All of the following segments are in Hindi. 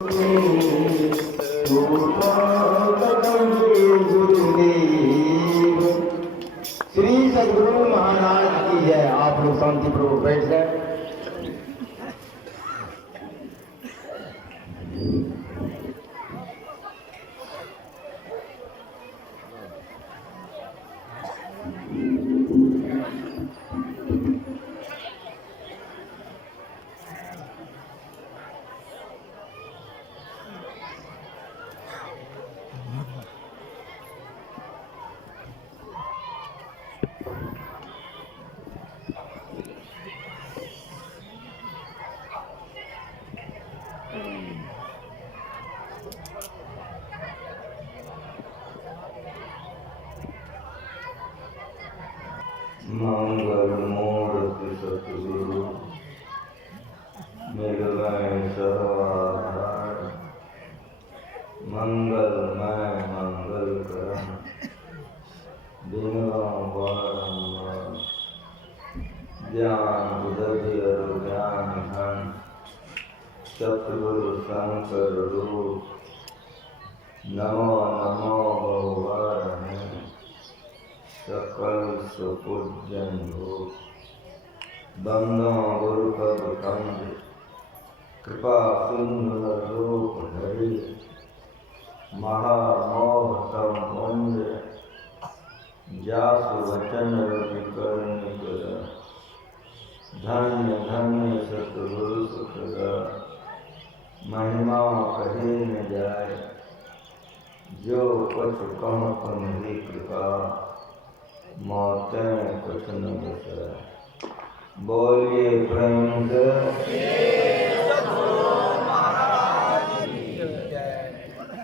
श्री सद्गुरु महाराज की जय। आप लोग शांति पूर्वक बैठ जाए। मंगल मूर्ति सतगुरु मिल गए सर्वाधार। मंगलमय मंगल करम बिनवा बारंबार। ज्ञान उदय और ज्ञान धन सतगुरु शंकर रूप। नमो नमो बहुवारणे सकल सुपूज्यं हो। बंदो गुरु पद कंद कृपा सिंधु रूप धरि। महामोह तम पुंज जासु वचन रवि करनि कर। धन्य धन्य सतगुरु सुखदा महिमा कहे न जाय। जो कुछ कह तुम्हारी कृपा मौतें कुछ न बचाए। बोलिए प्रेम से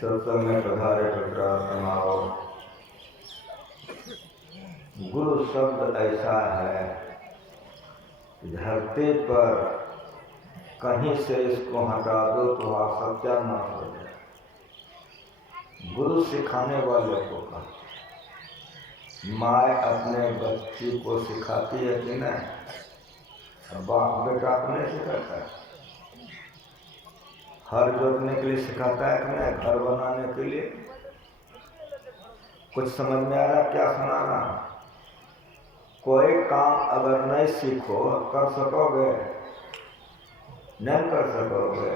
सत्संग में पधारे प्रार्थनाओं। गुरु शब्द ऐसा है कि धरती पर कहीं से इसको हटा दो तो आप सत्यानाश हो जाए। गुरु सिखाने वाले को कहा। माँ अपने बच्ची को सिखाती है कि नहीं? बाप बेटा को नहीं सिखाता है। हर जोतने के लिए सिखाता है कि नहीं? घर बनाने के लिए। कुछ समझ में आ रहा क्या सुनाना? कोई काम अगर नहीं सीखो कर सकोगे? नहीं कर सकोगे।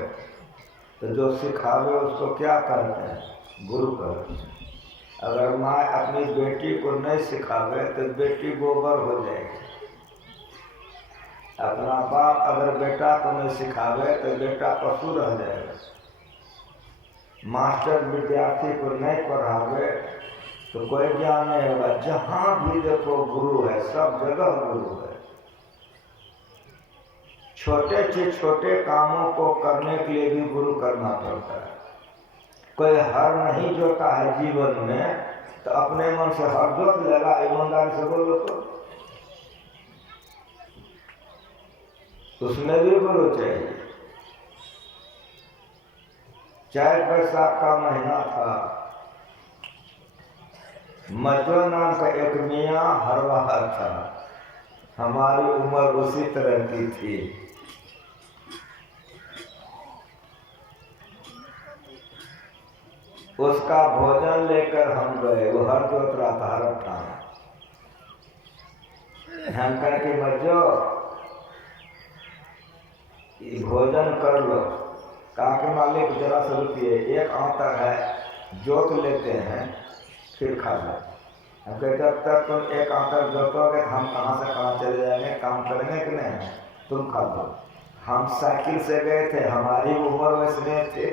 तो जो सिखावे उसको क्या कहते हैं? गुरु कहते हैं। अगर माँ अपनी बेटी को नहीं सिखावे तो बेटी गोबर हो जाएगी। अपना बाप अगर बेटा को नहीं सिखावे तो बेटा पशु रह जाएगा। मास्टर विद्यार्थी को नहीं पढ़ावे तो कोई ज्ञान नहीं होगा। जहाँ भी देखो गुरु है, सब जगह गुरु है। छोटे से छोटे कामों को करने के लिए भी गुरु करना पड़ता है। कोई हर नहीं जोता है जीवन में तो अपने मन से हर जोत लेगा। ईमानदारी से बोलो तो उसमें भी गुरु चाहिए। 4 बैसाख का महीना था। मजो नाम का एक मियाँ हर बाहर था। हमारी उम्र उसी तरह की थी। उसका भोजन लेकर हम गए। वो हर जोत रहा था, हर ठाम। हम कह के मजो भोजन कर लो। कहा कि मालिक जरा सा रुकिए, एक आंतर है, जोत लेते हैं फिर खा लो। हम कहते जब तक तुम एक आंतर जोतोगे हम कहाँ से कहाँ चले जाएंगे, काम करेंगे कि नहीं? तुम खा लो। हम साइकिल से गए थे, हमारी उम्र वैसे थे।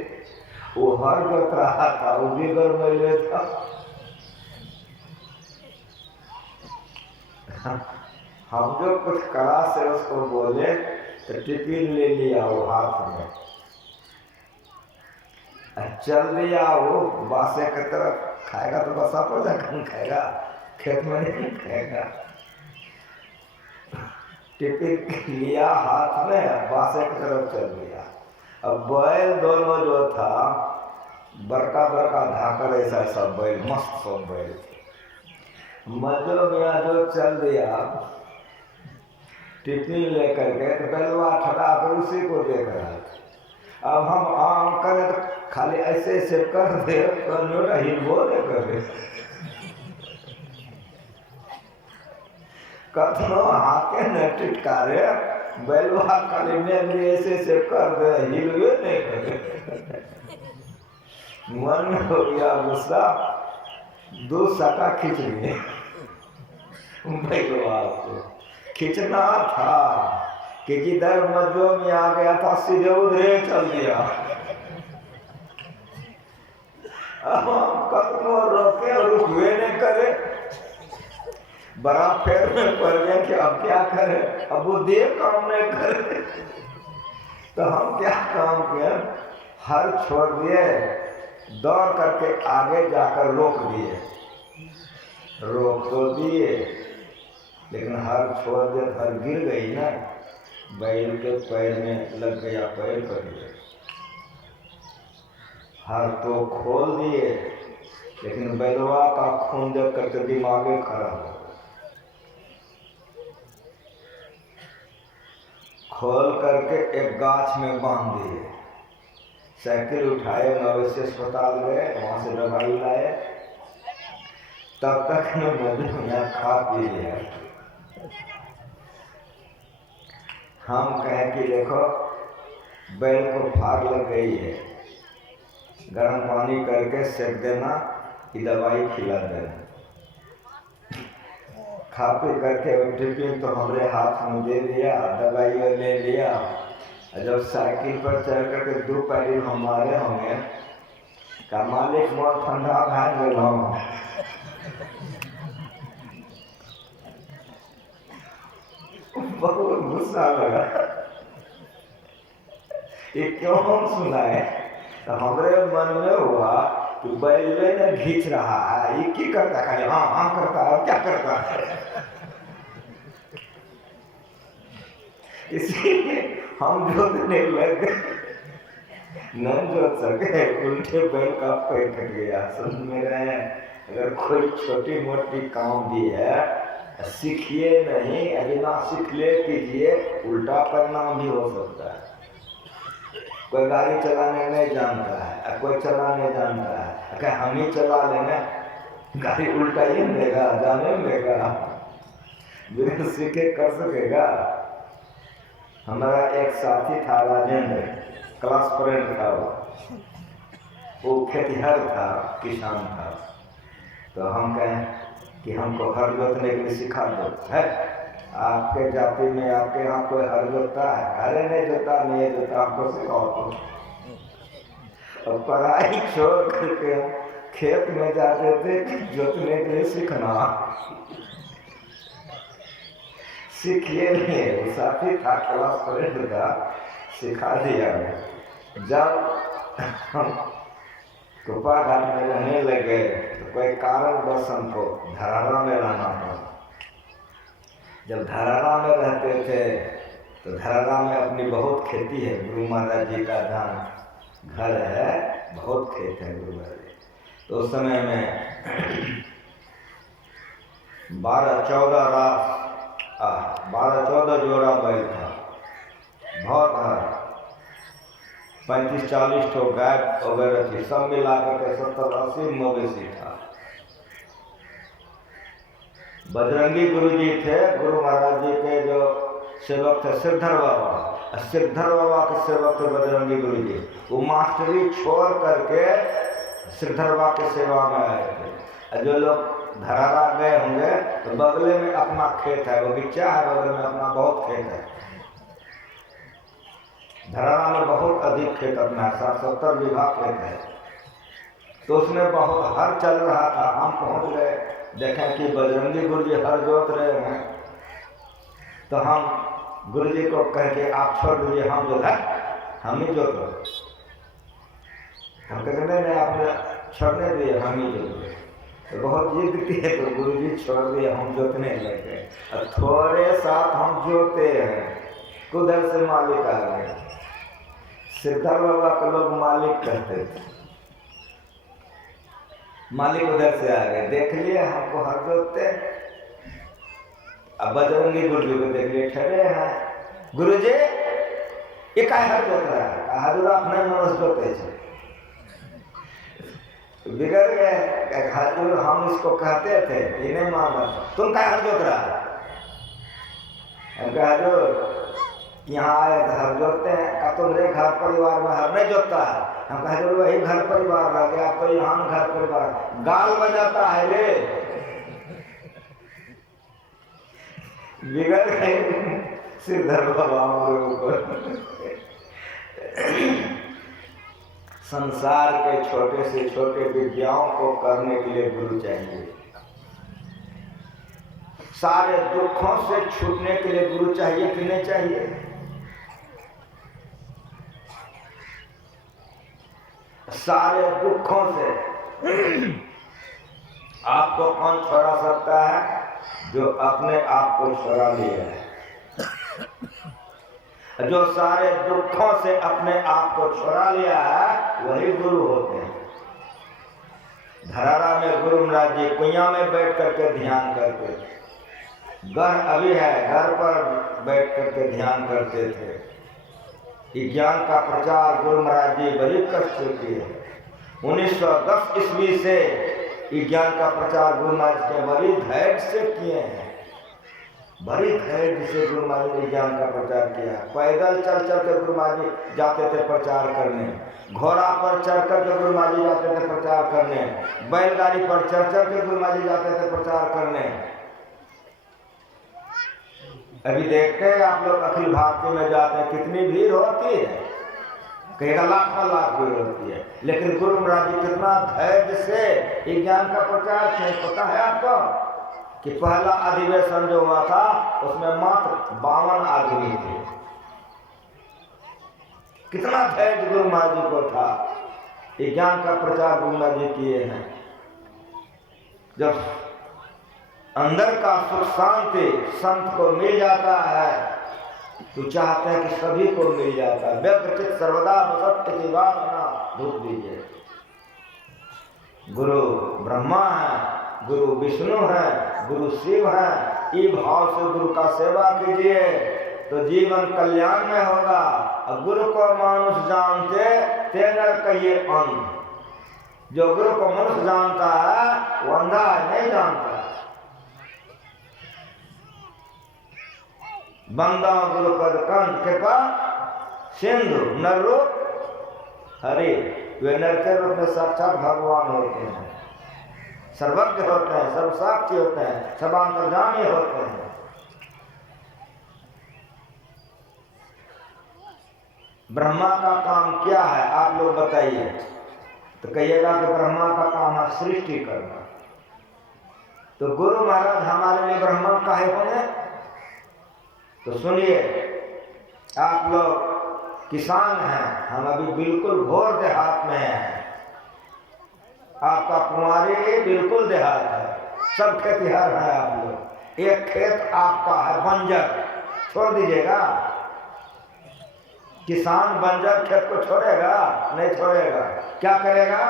वो हर जोत रहा था, वो भी गरमैले था। हम जो कुछ कड़ा से उसको बोले तो टिफिन ले लिया वो हाथ में, चल दिया। वो बासे की तरफ खाएगा तो बसा पर जाकर खाएगा, खेत में नहीं खाएगा। टिफिन लिया हाथ में, बासे की तरफ चल दिया। अब बैल दोनों जो था बड़का बड़का धाकर ऐसा सब बैल, मस्त सब बैल। मजो में जो चल दिया टिफिन लेकर के तो बैलवा ठड़ा कर उसी को देख रहा था। अब हम आम करें तो खाली ऐसे ऐसे कर दे तो हिलबो नहीं करे। कथनो हाथे न टिटकारे बैलवा खाली में ऐसे ऐसे कर दे हिलवे नहीं करे। मन में हो गया गुस्सा, 2 सटा खींच लिए बैलवा को। खींचना था कि जिधर मध्य में आ गया था सीधे उधरे चल दिया। अब हम कतनो रोके और रुकवे नहीं करे, बड़ा फेर में पड़ गया कि अब क्या करें, अब वो देव काम नहीं करे। तो हम क्या काम किए, हर छोड़ दिए, दौड़ करके आगे जाकर रोक दिए। रोक तो दिए लेकिन हर छोड़ दिए, हर गिर गई ना, बैल के पैर में लग गया, पैर कट गया। हर तो खोल दिए लेकिन बैलवा का खून देख करके दिमागे खराब हो। खोल करके एक गाछ में बांध दिए। साइकिल उठाए, मवेशी अस्पताल गए, वहां से दवाई लाए। तब तक मैं खा पी लिया। हम कहें कि देखो बैल को फाग लग गई है, गर्म पानी करके सेक देना, कि दवाई खिला देना। खा पी करके टिफिन तो हमारे हाथ में दे दिया, दवाई ले लिया। जब साइकिल पर चढ़ करके 2 पैदल हमारे होंगे का मालिक बहुत ठंडा भाग गया। बहुत गुस्सा लगा, ये क्यों हम सुनाए। तो हमारे मन में हुआ कि बैले ने खींच रहा है, ये क्या करता खाली हाँ हाँ करता है, क्या करता है। इसीलिए हम जोतने लग गए, न जोत सके, उल्टे बैल का पैर कट गया। समझ में रहे, अगर कोई छोटी मोटी काम भी है सीखिए नहीं, बिना सीख ले कीजिए, उल्टा परिणाम भी हो सकता है। कोई गाड़ी चलाने नहीं जानता है, कोई चलाने जानता है, अगर हम ही चला लेंगे गाड़ी उल्टा ही देगा, जाने देगा, बिना सीखे कर सकेगा। हमारा एक साथी था राजेंद्र, क्लास फ्रेंड था, वो खेतिहर था, किसान था। तो हम कहें कि हमको हर जोतने के लिए सिखा दो। है आपके जाति में, आपके यहाँ कोई हर जोतता है? अरे नहीं जोता, नहीं जोता, हमको सिखाओ तो। और पढ़ाई छोड़ करके खेत में जाते थे जोतने के लिए सीखना। सीखिए नहीं, साथी था क्लास फ्रेंड का, सिखा दिया। जब हम कुपा घाट में रहने लगे तो कोई कारणवश हमको धरारा में रहना पड़ा। जब धरारा में रहते थे तो धरारा में अपनी बहुत खेती है, गुरु महाराज जी का धाम घर है, बहुत खेत है गुरु महाराज जी। तो उस समय में 12-14 जोड़ा बैल था, बहुत है, 35-40 ठो गाय वगैरह थी, सब मिला करके 70-80 मवेशी था। बजरंगी गुरु जी थे, गुरु महाराज जी के जो सेवक थे सिरधर बाबा, सिरधर बाबा के सेवक थे बजरंगी गुरु जी। वो मास्टरी छोड़ करके सिरधर बाबा के सेवा में आए थे। जो लोग धरारा गए होंगे तो बगले में अपना खेत है, बगीचा है, बगल में अपना बहुत खेत है। धरारा में बहुत अधिक खेत अपना 60-70 बीघा खेत है। तो उसमें बहुत हर चल रहा था। हम पहुंच गए, देखें कि बजरंगी गुरु जी हर जोत रहे हैं। तो हम गुरु जी को कह के आप छोड़ दीजिए, हम जो है हम ही जोत रहे। हम कहते नहीं, आपने छोड़ने दिए, हम ही जोत रहे। तो बहुत जिद की है तो गुरु जी छोड़ दिए, हम जोतने लग गए। और थोड़े साथ हम जोते हैं, उधर से मालिक आ गए। सिरधर बाबा को लोग मालिक कहते थे। मालिक उधर से आ गए, देख लिए हमको हर जोतते। अब बजरंगी गुरु जी को देख लिए, ठहरे हैं गुरु जी, ये क्या हर जोत रहा है? हजूर अपने मनुष्य जोते छे। बिगड़ गए। हजूर हम इसको कहते थे, ये नहीं माना, तुम क्या हर जोत रहा है? हजूर यहाँ आए तो हर जोतते हैं, का तुम्हारे घर परिवार में हर नहीं जोतता है। हम कहा जरूर वही घर परिवार रह गया, तो यहाँ घर परिवार गाल बजाता है रे, बिगड़ गए सिरधर बाबा हमारे ऊपर। संसार के छोटे से छोटे विद्याओं को करने के लिए गुरु चाहिए, सारे दुखों से छूटने के लिए गुरु चाहिए कि नहीं चाहिए? सारे दुखों से आपको कौन छुड़ा सकता है? जो अपने आप को छुड़ा लिया है। जो सारे दुखों से अपने आप को छुड़ा लिया है वही गुरु होते हैं। धरारा में गुरु महाराज जी कुइया में बैठ करके ध्यान करते थे, घर अभी है, घर पर बैठ करके ध्यान करते थे। ज्ञान का प्रचार गुरु महाराज जी बड़ी कष्ट से किए। 1910 ईस्वी से ज्ञान का प्रचार गुरु महाराज के बड़ी धैर्य से किए हैं, बड़ी धैर्य से गुरु महाराज ने ज्ञान का प्रचार किया। पैदल चल चल के गुरु महाराज जी जाते थे प्रचार करने, घोड़ा पर चढ़ कर के गुरु महाराज जी जाते थे प्रचार करने, बैलगाड़ी पर चढ़ चढ़ के गुरु महाराज जी जाते थे प्रचार करने। अभी देखते हैं आप लोग अखिल भारतीय में जाते हैं, कितनी भीड़ होती है, कहेगा लाख भीड़ होती है, लेकिन गुरु महाराज जी कितना धैर्य से ज्ञान का प्रचार किए। पता है आपको कि पहला अधिवेशन जो हुआ था उसमें मात्र 52 आदमी थे। कितना धैर्य गुरु महाराज जी को था। ज्ञान का प्रचार गुरु महाराज जी किए हैं। जब अंदर का सुख शांति संत को मिल जाता है तो चाहते हैं कि सभी को मिल जाता है। व्यग्रचित सर्वदा बसत्य की वासना धूप दीजिए। गुरु ब्रह्मा है, गुरु विष्णु है, गुरु शिव है, इस भाव से गुरु का सेवा कीजिए तो जीवन कल्याण में होगा। और गुरु को मानुष जानते तेरा कहिए अंध। जो गुरु को मनुष्य जानता है वो अंधा नहीं जानता। बंदा गुरु पद कंठ कृपा सिंधु नर रूप हरि। वे नर के रूप में साक्षात भगवान होते हैं, सर्वज्ञ होते हैं, सर्वसाक्षी होते हैं, सर्वांतर्यामी होते हैं। ब्रह्मा का काम क्या है आप लोग बताइए? तो कहिएगा कि ब्रह्मा का काम है सृष्टि करना। तो गुरु महाराज हमारे लिए ब्रह्मा काहे बने? तो सुनिए, आप लोग किसान हैं, हम अभी बिल्कुल घोर देहात में हैं। आपका कुमारी बिल्कुल देहात है, सब खेतिहर हैं आप लोग। एक खेत आपका है बंजर, छोड़ दीजिएगा? किसान बंजर खेत को छोड़ेगा? नहीं छोड़ेगा। क्या करेगा?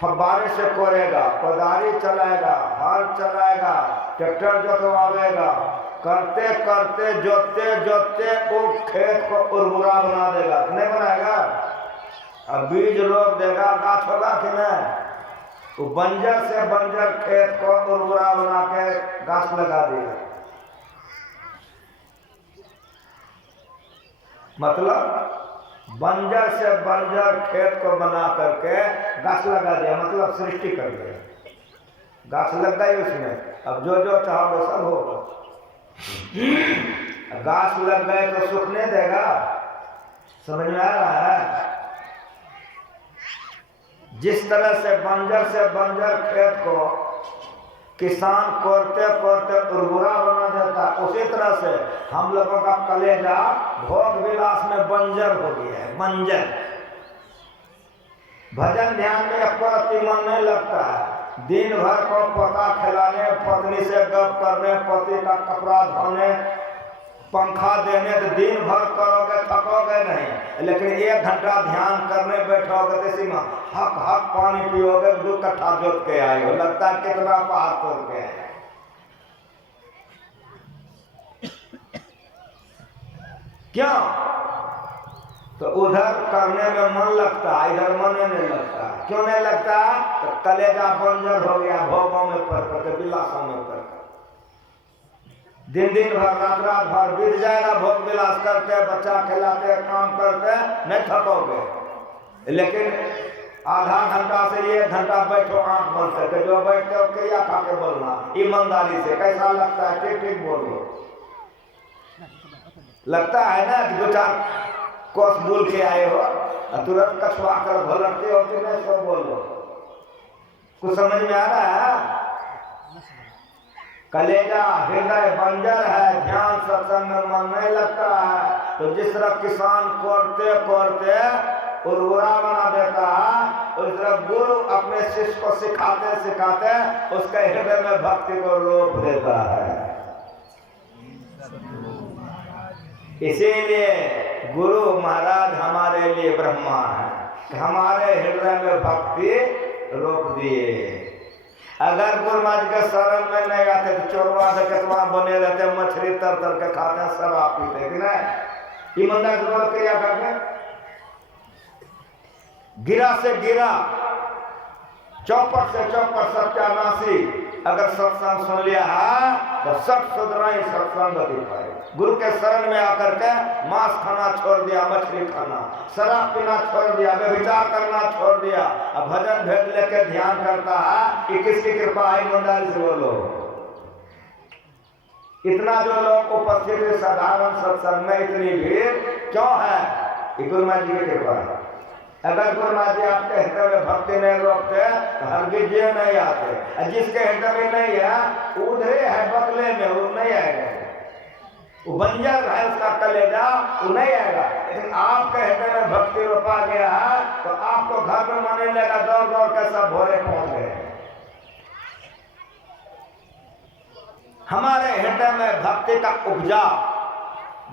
फव्वारे से कोरेगा, कोदारी चलाएगा, हल चलाएगा, ट्रैक्टर जोतवाएगा, करते करते जोतते जोतते वो खेत को उर्वरा बना देगा। नहीं बनाएगा? अब बीज रोप देगा, गाछ होगा कि नहीं? वो बंजर से बंजर खेत को उर्वरा बना के गाछ लगा देगा। मतलब बंजर से बंजर खेत को बना करके गाछ लगा दिया, मतलब सृष्टि कर दिया। गाछ लग गई उसमें, अब जो जो चाहोगे सब होगा। गाछ लग गए तो सुख नहीं देगा। समझ में आ रहा है? जिस तरह से बंजर खेत को किसान कोरते कोरते उर्वरा बना देता, उसी तरह से हम लोगों का कलेजा भोग विलास में बंजर हो गया है। बंजर भजन ध्यान में अपना मन नहीं लगता है। दिन भर को पोता खिलाने, पत्नी से गप करने, पति का कपड़ा धोने, पंखा देने, तो दिन भर करोगे थकोगे नहीं। लेकिन 1 घंटा ध्यान करने बैठोगे तो इसी में हक हक पानी पियोगे, 2 कट्ठा जोत के आए हो, लगता है कितना पहाड़ तोड़ के आए। क्यों? तो उधर करने में मन लगता, इधर मन नहीं लगता। क्यों नहीं लगता? तो कलेजा बंजर हो गया भोगों में पड़ करके, विलासों में पड़ कर। दिन दिन भर रात भर बीत जाएगा भोग विलास करते, बच्चा खिलाते, काम करते, नहीं थकोगे। लेकिन आधा घंटा से 1 घंटा बैठो आंख बंद करके, जो बैठते हो क्रिया खा के बोलना ईमानदारी से। कैसा लगता है? ठीक ठीक बोलो। लगता है ना कि 2-4 कोस बोल के आए हो और तुरंत कछुआ कर भलकते हो कि नहीं? सब बोलो। कुछ समझ में आ रहा है? कलेजा हृदय बंजर है, ध्यान सत्संग में मन नहीं लगता है। तो जिस तरह किसान कोड़ते कोड़ते उर्वरा बना देता है, उस तरह गुरु अपने शिष्य को सिखाते सिखाते उसके हृदय में भक्ति को रोप देता है। इसीलिए गुरु महाराज हमारे लिए ब्रह्मा है, हमारे हृदय में भक्ति रोप दिए। अगर गुरु महाराज के शरण में नहीं आते तो चोरवा डकैतवा बने रहते, मछली तर तर के खाते, शराब पीते कि नहीं? ईमानदार से क्रिया करते, गिरा से गिरा, चौपट से चौपट सत्यानाशी। अगर सत्संग सुन लिया है तो सब सुधराई सत्संग पाए। गुरु के शरण में आकर के मांस खाना छोड़ दिया, मछली खाना, शराब पीना छोड़ दिया, व्यभिचार करना छोड़ दिया, अब भजन भेद लेके ध्यान करता है कि किसकी कृपा है? ईमानदारी से बोलो। इतना जो लोग उपस्थित है साधारण सत्संग में, इतनी भीड़ क्यों है? गुरु महाराज जी की कृपा है। अगर गुरु महाराज जी आपके हृदय में भक्ति नहीं रोकते तो हरगिज नहीं आते। जिसके हृदय में नहीं है उधरे है बगले में, वो नहीं आएगा। वो बंजर है उसका कलेजा, वो नहीं आएगा। लेकिन आपके हृदय में भक्ति रोपा गया है तो आपको घर में मन लेगा, दौड़ दौड़ के सब भोरे पहुंच गए। हमारे हृदय में भक्ति का उपजा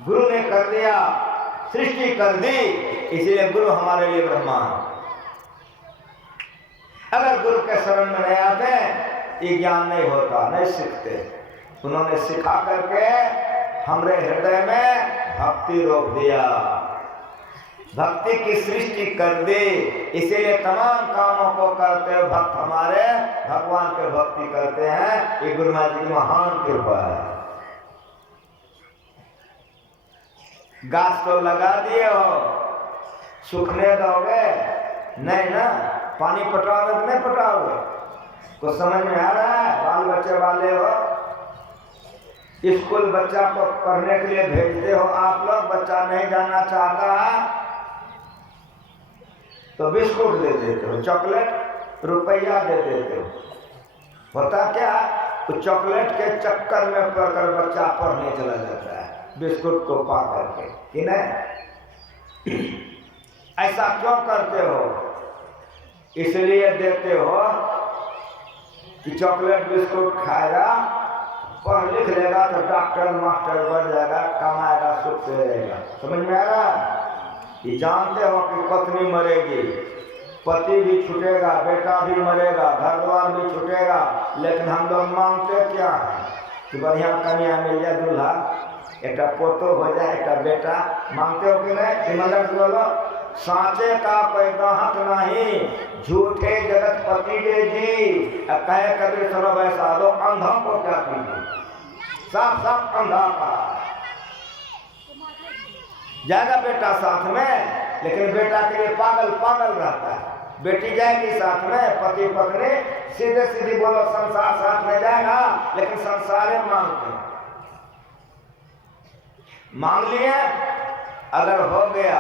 गुरु ने कर दिया, सृष्टि कर दी। इसीलिए गुरु हमारे लिए ब्रह्मा है। अगर गुरु के शरण में नहीं आते ये ज्ञान नहीं होता, नहीं सीखते। उन्होंने सिखा करके हमारे हृदय में भक्ति रोक दिया, भक्ति की सृष्टि कर दी। इसीलिए तमाम कामों को करते हुए भक्त हमारे भगवान के भक्ति करते हैं। ये गुरु महाराज जी की महान कृपा है। गाछ तो लगा दिए हो, सूखने दोगे नहीं ना? पानी पटाओगे तो नहीं पटाओगे? कुछ समझ में आ रहा है? बाल बच्चे वाले हो, स्कूल बच्चा को पढ़ने के लिए भेजते हो आप लोग, बच्चा नहीं जाना चाहता है तो बिस्कुट दे देते हो, चॉकलेट रुपया दे देते हो। होता क्या? तो चॉकलेट के चक्कर में पड़कर बच्चा पढ़ने चला जाता है, बिस्कुट को पा करके कि नहीं? ऐसा क्यों करते हो? इसलिए देते हो कि चॉकलेट बिस्कुट खाएगा, पढ़ लिख लेगा तो डॉक्टर मास्टर बन जाएगा, कमाएगा, सुख से रहेगा। समझ में आ रहा? ये जानते हो कि पत्नी मरेगी, पति भी छूटेगा, बेटा भी मरेगा, घर द्वार भी छूटेगा, लेकिन हम लोग मांगते क्या है कि बढ़िया कन्या मिल जाए, दूल्हा, एक पोतो हो जाए, एक बेटा। मांगते हो कि नहीं? ईमानदार से बोलो। सांचे का कोई गाहक नहीं, झूठे जगत पति दे जी। कहे कबीर सुनो वैसा लो, अंधा को क्या कीजिए? साफ साफ अंधा का जाएगा बेटा साथ में, लेकिन बेटा के लिए पागल पागल रहता है। बेटी जाएगी साथ में, पति पत्नी सीधे सीधी बोलो संसार साथ में जाएगा, लेकिन संसार मांगते हैं। मांग लिए, अगर हो गया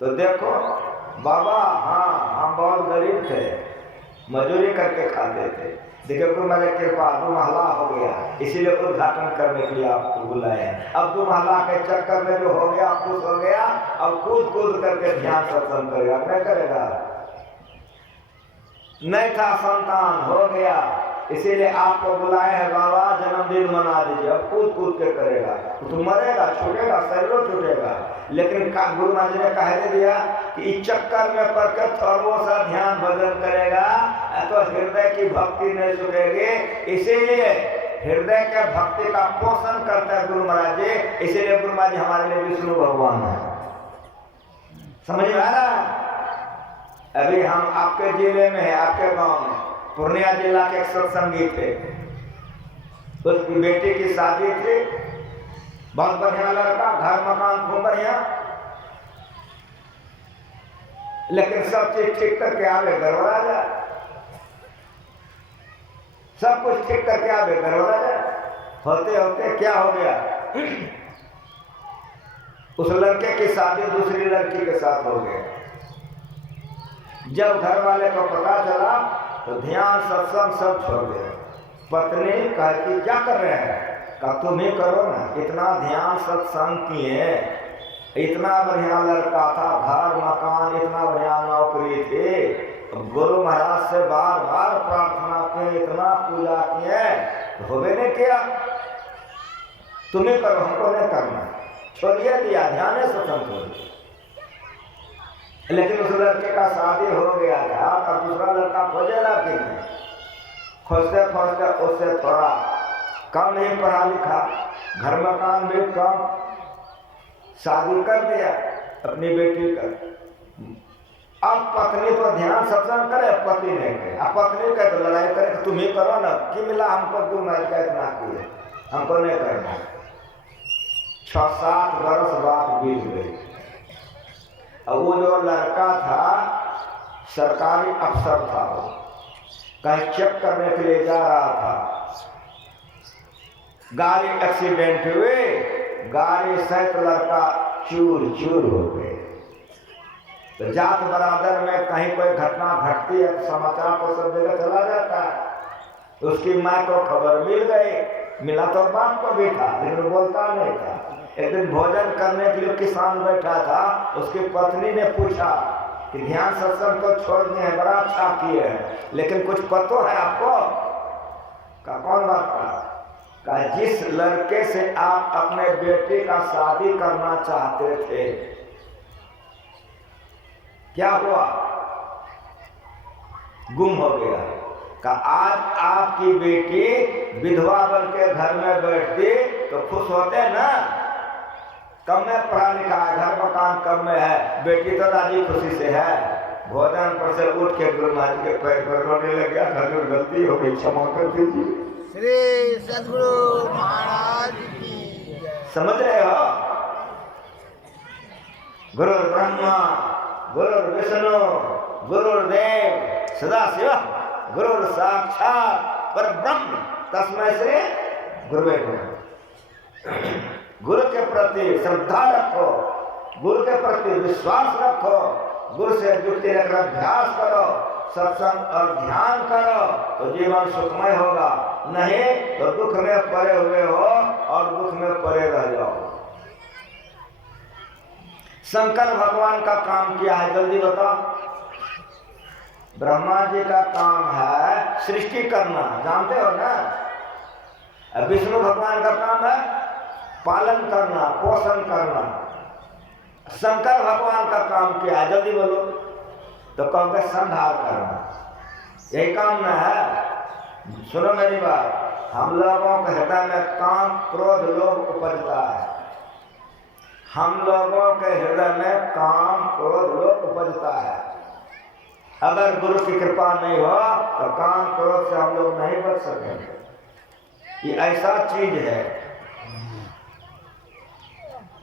तो देखो बाबा, हाँ हम बहुत गरीब थे, मजदूरी करके खाते थे, देखो कोई मेरे कृपा 2 महला हो गया, इसीलिए उद्घाटन करने के लिए आपको बुलाए। अब 2 महला के चक्कर में जो हो गया, खुश हो गया, अब कूद कूद करके ध्यान सत्संग करेगा, नहीं करेगा? नहीं था संतान, हो गया, इसीलिए आपको बुलाए हैं बाबा, जन्मदिन मना दीजिए। अब कूद कूद के करेगा तो मरेगा, छूटेगा, शरीर छूटेगा। लेकिन गुरु महाराज ने कह दिया कि इस चक्कर में पड़कर थोड़ा सा ध्यान भजन करेगा तो हृदय की भक्ति नहीं छूटेगी। इसीलिए हृदय के भक्ति का पोषण करते हैं गुरु महाराज जी। इसीलिए गुरु महाराज जी हमारे लिए विष्णु भगवान है। समझ में आ रहा है? अभी हम आपके जिले में है, आपके गांव में, पूर्णिया जिला के एक सत्संगी थे, उसकी बेटी की शादी थी, बहुत बढ़िया लड़का, घर मकान खूब बढ़िया, लेकिन सब चीज ठीक करके आवे गड़बड़ा जाए, सब कुछ ठीक करके आवे गड़बड़ा जाए। होते होते क्या हो गया, उस लड़के की शादी दूसरी लड़की के साथ हो गई। जब घर वाले को पता चला तो ध्यान सत्संग सब छोड़ दिया। पत्नी कहती क्या कर रहे हैं? कहा तुम ही करो ना, इतना ध्यान सत्संग किए, इतना बढ़िया लड़का था, घर मकान, इतना बढ़िया नौकरी थी, गुरु महाराज से बार बार प्रार्थना किए, इतना पूजा किए, होबे नहीं किया, तुम्हें करो, हमको नहीं करना, छोड़िए दिया, ध्यान सत्संग छोड़िए। लेकिन उस लड़के का शादी हो गया था, तब दूसरा लड़का खोजेगा कि नहीं? खोजते खोजते उससे थोड़ा कम ही पढ़ा लिखा, घर मकान भी कम, शादी कर दिया अपनी बेटी का। अब पत्नी तो ध्यान सत्संग करे, पति नहीं करे। अब पत्नी कहे तो लड़ाई करे कि तुम ही करो ना, कि मिला हमको, तुम का इतना किए, हमको नहीं करना। 6-7 बरस बाद बीत गई। अब वो जो लड़का था सरकारी अफसर था, वो कहीं चेक करने के लिए जा रहा था, गाड़ी एक्सीडेंट हुए, गाड़ी सहित लड़का चूर चूर हो गए। तो जात बरादर में कहीं कोई घटना घटती है तो समाचार तो सब जगह चला जाता है। उसकी माँ को खबर मिल गई, मिला तो बाप को भी था लेकिन बोलता नहीं था। एक दिन भोजन करने के लिए किसान बैठा था, उसकी पत्नी ने पूछा कि ध्यान सत्संग तो छोड़ दिए हैं, बड़ा अच्छा किए हैं, लेकिन कुछ पतो है आपको? का कौन बात का? जिस लड़के से आप अपने बेटे का शादी करना चाहते थे, क्या हुआ? गुम हो गया। का आज आपकी बेटी विधवा बन के घर में बैठती तो खुश होते ना? कम में पढ़ा लिखा है, घर मकान कम में है, बेटी तो राजी खुशी से है। भोजन पर से उठ के गुरु महाराज के पैर पर रोने लग गया, ठाकुर गलती हो गई, क्षमा कर दीजिए। श्री सद्गुरु महाराज की। समझ रहे हो? गुरु ब्रह्मा, गुरु विष्णु, गुरुदेव सदाशिव, गुरु साक्षात पर ब्रह्म तस्मै श्री गुरुवे नमः। गुरु के प्रति श्रद्धा रखो, गुरु के प्रति विश्वास रखो, गुरु से जुड़ते रहकर अभ्यास करो, सत्संग और ध्यान करो तो जीवन सुखमय होगा। नहीं तो दुख में पड़े हुए हो और दुख में पड़े रह जाओ। शंकर भगवान का काम क्या है जल्दी बताओ? ब्रह्मा जी का काम है सृष्टि करना, जानते हो ना? विष्णु भगवान का काम है पालन करना, पोषण करना। शंकर भगवान का काम क्या है जल्दी बोलो? तो कहोगे संहार करना। यही काम ना है? सुनो मेरी बात, हम लोगों के हृदय में काम क्रोध लोभ उपजता है। हम लोगों के हृदय में काम क्रोध लोभ उपजता है। अगर गुरु की कृपा नहीं हो तो काम क्रोध से हम लोग नहीं बच सकेंगे। ये ऐसा चीज है,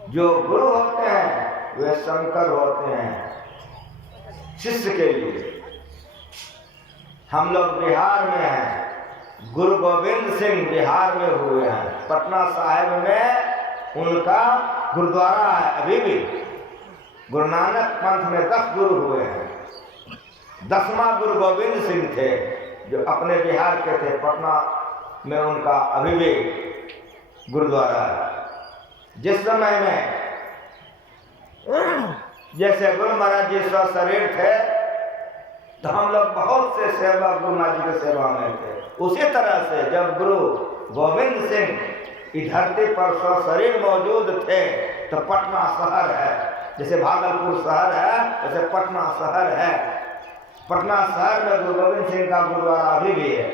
जो गुरु होते हैं वे शंकर होते हैं शिष्य के लिए। हम लोग बिहार में हैं, गुरु गोविंद सिंह बिहार में हुए हैं, पटना साहिब में उनका गुरुद्वारा है अभी भी। गुरु नानक पंथ में 10 गुरु हुए हैं, 10वां गुरु गोविंद सिंह थे जो अपने बिहार के थे। पटना में उनका अभी भी गुरुद्वारा है। जिस समय में जैसे गुरु महाराज जी सशरीर थे तो हम लोग बहुत से सेवा गुरु महाराज जी की सेवा में थे। उसी तरह से जब गुरु गोविंद सिंह इस धरती पर सशरीर मौजूद थे तो पटना शहर है, जैसे भागलपुर शहर है वैसे पटना शहर है। पटना शहर में गुरु गोविंद सिंह का गुरुद्वारा अभी भी है।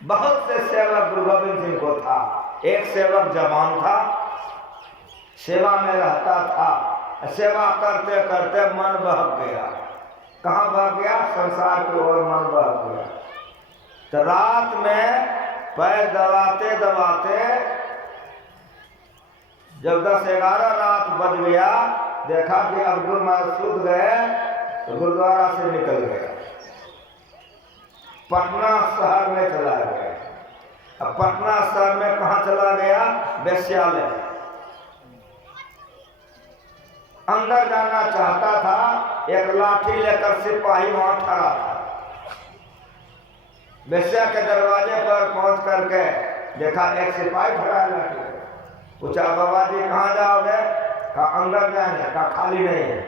बहुत से सेवक गुरु गोविंद सिंह को था। एक सेवक जवान था, सेवा में रहता था, सेवा करते करते मन बहक गया। कहाँ बहक गया? संसार की ओर मन बहक गया। तो रात में पैर दबाते दबाते जब 10-11 रात बज गया, देखा कि अब गुरु महाराज सूत गए, तो गुरुद्वारा से निकल गया, पटना शहर में चला गया। अब पटना शहर में कहाँ चला गया? वेश्यालय। अंदर जाना चाहता था, एक लाठी लेकर सिपाही वहां खड़ा था। वेश्या के दरवाजे पर पहुंच करके देखा एक सिपाही खड़ा है लाठी। पूछा, बाबा जी कहाँ जाओगे? कहा अंदर जाएंगे। कहा खाली नहीं है।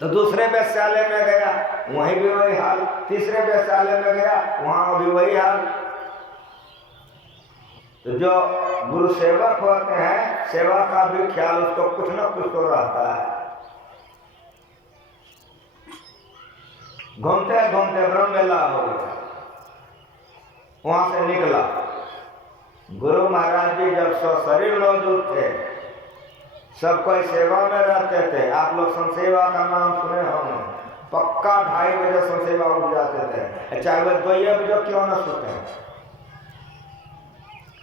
तो दूसरे वेश्यालय में गया, वहीं भी वही हाल। तीसरे वेश्यालय में गया, वहां भी वही हाल। तो जो गुरु सेवक होते हैं, सेवा का भी ख्याल उसको कुछ न कुछ तो रहता है। घूमते घूमते ब्रह्म वेला हो गया, वहां से निकला। गुरु महाराज जी जब सशरीर मौजूद थे, सब कोई सेवा में रहते थे। आप लोग संसेवा का नाम सुने होंगे। पक्का 2:30 बजे संसेवा उठ जाते थे, चाहे वह 2 बजे क्यों न सोते हैं।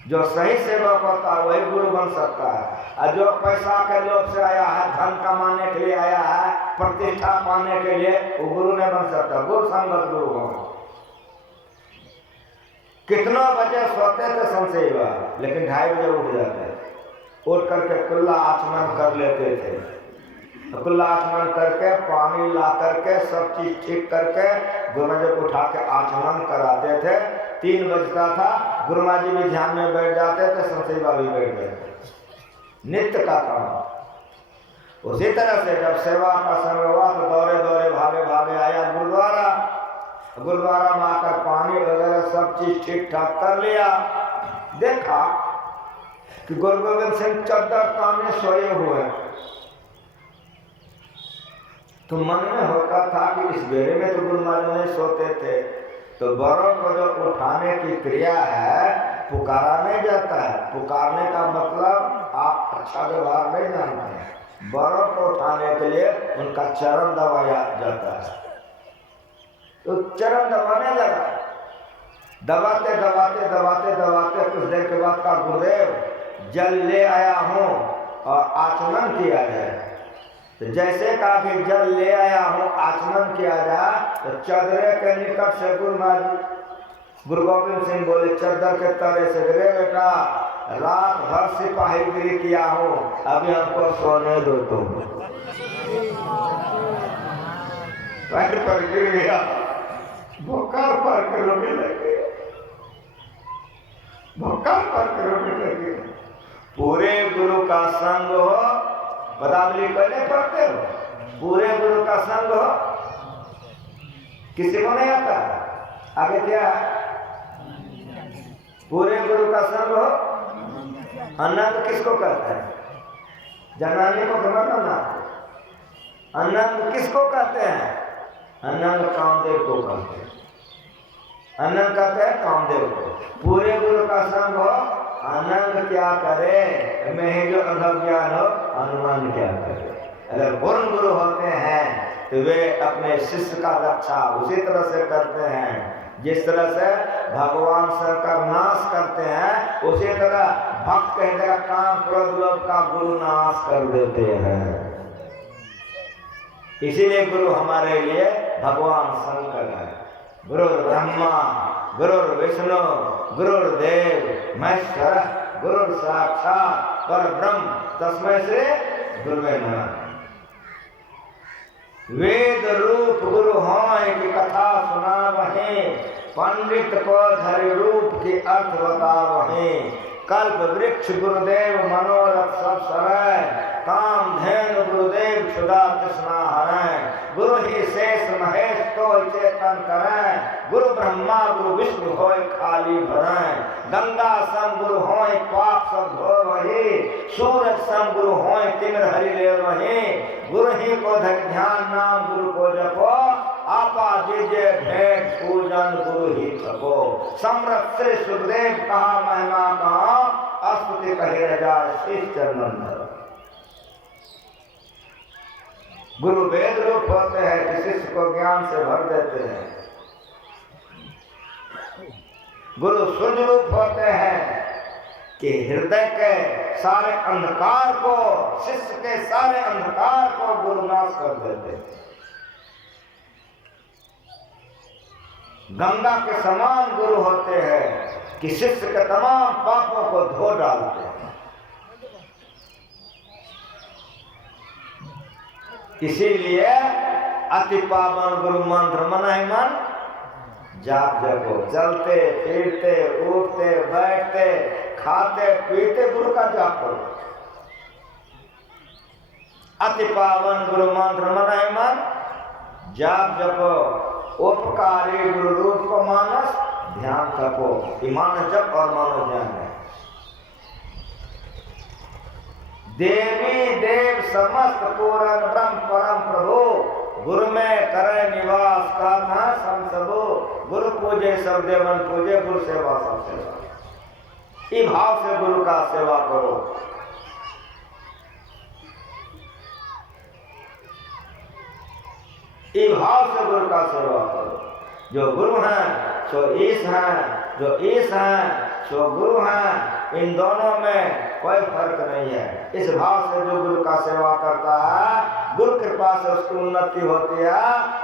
जो सही सेवक होता है वही गुरु बन सकता है। और जो पैसा के लोभ से आया है, धन कमाने के लिए आया है, प्रतिष्ठा पाने के लिए, वो गुरु नहीं बन सकता। गुरु संगत गुरु हो। कितना बजे सोते थे संसेवा, लेकिन 2:30 बजे उठ जाते थे। उठ करके कुल्ला आचमन कर लेते थे। तो कुल्ला आचमन करके पानी ला करके सब चीज ठीक करके गुरु महाराज को उठा के आचमन कराते थे। 3 बजता था, गुरु महाराज जी भी ध्यान में बैठ जाते थे, संसेवा भी बैठ जाते थे। नित्य का काम। उसी तरह से जब सेवा का समय हुआ तो दौड़े दौड़े भागे भागे आया गुरुद्वारा। गुरुद्वारा में आकर पानी वगैरह सब चीज ठीक ठाक कर लिया। देखा कि गुरु गोविंद सिंह चद्दर ताने सोए हुए। तो मन में होता था कि इस बेरे में तो गुरु महाराज नहीं सोते थे, तो बड़ों को जो उठाने की क्रिया है, पुकारा नहीं जाता है। पुकारने का मतलब आप अच्छा व्यवहार नहीं जानते हैं। बड़ों को उठाने के लिए उनका चरण दबाया जाता है। तो चरण दबाने लगा। दबाते दबाते दबाते दबाते कुछ देर के बाद का गुरुदेव जल ले आया हूँ और आचमन किया जाए। तो जैसे कहा कि जल ले आया हूँ, आचमन किया जाए, तो चदरे के निकट से गुरु गोविंद सिंह बोले चद्दर के तले से, रे बेटा रात भर सिपाहीगिरी किया हूँ, अभी हमको सोने दो। तुम पैर पर गिर गया, भोकार पर के रोने लगे, भोकार पर के रोने लगे। पूरे गुरु का संग हो, पदावली पहले पढ़ते हो, पूरे गुरु का संग हो, किसी को नहीं आता। आगे क्या? पूरे गुरु का संग हो। आनंद किसको कहते हैं? जनानी को समझना ना। आनंद किसको कहते हैं? आनंद कामदेव को कहते हैं। आनंद कहते हैं कामदेव को। पूरे गुरु का संग हो, आनंद क्या करे, मैं ही जो अज्ञान हो, अनुमान क्या करे। अगर पूर्ण गुरु होते हैं तो वे अपने शिष्य का रक्षा उसी तरह से करते हैं जिस तरह से भगवान शंकर नाश करते हैं, उसी तरह भक्त कह देगा काम क्रोध लोभ का गुरु नाश कर देते हैं। इसीलिए गुरु हमारे लिए भगवान शंकर है। गुरु ब्रह्मा, गुरु विष्णु, गुरुदेव महेश्वर, गुरु साक्षात परब्रह्म तस्मै श्री गुरुवे नमः। वेद रूप गुरु हैं की कथा सुनावहे, पंडित को धरि रूप की अर्थ बतावहे। कल्प वृक्ष गुरुदेव मनोरथ सब सरय, काम धेनु गुरुदेव क्षुधा तृष्णा हरय। गुरु ही शेष महेश तो चेतन करय, गुरु ब्रह्मा गुरु विष्णु होय खाली भरय। गंगा सम गुरु होय पाप सब धोवहि, सूरज सम गुरु होय तिमिर हरि लेवहि। गुरु ही को धरि ध्यान नाम गुरु को जपो, आपा दीजिए भेंट पूजन गुरु ही थको। सम्राट श्री सुखदेव कहा महिमा कहा, स्तुति कहे राजा शीश चरण धरो। गुरु वेद रूप होते हैं कि शिष्य को ज्ञान से भर देते हैं। गुरु सूर्य रूप होते हैं कि हृदय के सारे अंधकार को, शिष्य के सारे अंधकार को गुरु नाश कर देते हैं। गंगा के समान गुरु होते हैं कि शिष्य के तमाम पापों को धो डालते हैं। इसीलिए अति पावन गुरु मंत्र मन ही मन जाप जपो। चलते फिरते उठते बैठते खाते पीते गुरु का जाप करो। अति पावन गुरु मंत्र मन ही मन जाप जपो। उपकारी गुरु रूप को मानस ध्यान तपो। मानस जप और मानस ध्यान है। देवी देव समस्त पूर्ण ब्रह्म परम प्रभु, गुरु में करे निवास का था समसबो। गुरु पूजे सब देवन पूजे, गुरु सेवा सब सेवा। इस भाव से गुरु का सेवा करो। इस भाव से गुरु का सेवा करो। जो गुरु हैं सो ईश हैं, जो ईश हैं सो गुरु हैं। इन दोनों में कोई फर्क नहीं है। इस भाव से जो गुरु का सेवा करता है, गुरु कृपा से उसकी उन्नति होती है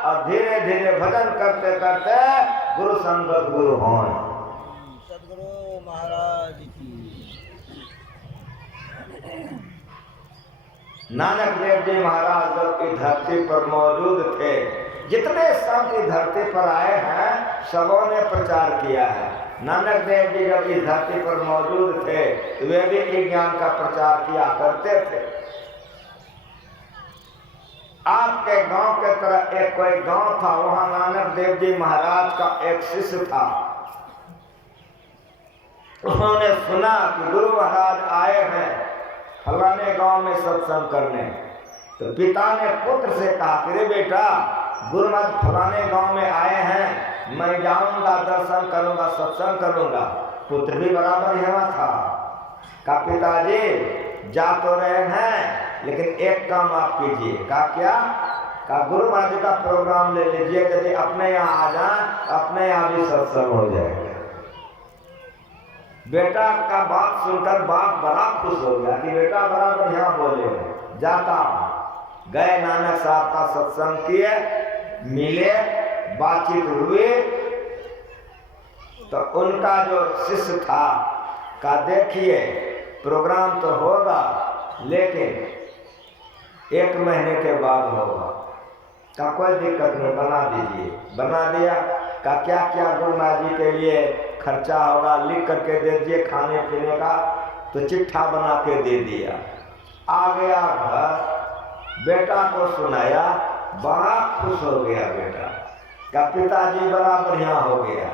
और धीरे धीरे भजन करते करते गुरु संगत गुरु हों। सदगुरु महाराज की। नानक देव जी महाराज जब इस धरती पर मौजूद थे, जितने संत इस धरती पर आए हैं सबों ने प्रचार किया है। नानक देव जी जब इस धरती पर मौजूद थे तो वे भी ज्ञान का प्रचार किया करते थे। आपके गांव के तरह एक कोई गांव था, वहां नानक देव जी महाराज का एक शिष्य था। उन्होंने सुना कि गुरु महाराज आए हैं फलाने गांव में सत्संग करने। तो पिता ने पुत्र से कहा कि रे बेटा, गुरु महाराज फलाने गांव में आए हैं, मैं जाऊंगा, दर्शन करूंगा, सत्संग करूंगा। पुत्र भी बराबर यहाँ था। का पिताजी जा तो रहे हैं, लेकिन एक काम आप कीजिए। का क्या? का गुरु महाराज का प्रोग्राम ले लीजिए। यदि अपने यहाँ आ जाए, अपने यहाँ भी सत्संग हो जाएगा। बेटा का बात सुनकर बाप बड़ा खुश हो गया कि बेटा बराबर यहाँ बोले। जाता गए, नानक साहब का सत्संग किए, मिले, बातचीत हुई। तो उनका जो शिष्य था का देखिए प्रोग्राम तो होगा, लेकिन 1 महीने के बाद होगा। का कोई दिक्कत नहीं, बना दीजिए। बना दिया। का क्या क्या गुरु महाराज जी के लिए खर्चा होगा लिख करके दे दीजिए, खाने पीने का। तो चिट्ठा बना के दे दिया। आ गया घर, बेटा को सुनाया, बड़ा खुश हो गया बेटा। का पिताजी बड़ा बढ़िया हो गया।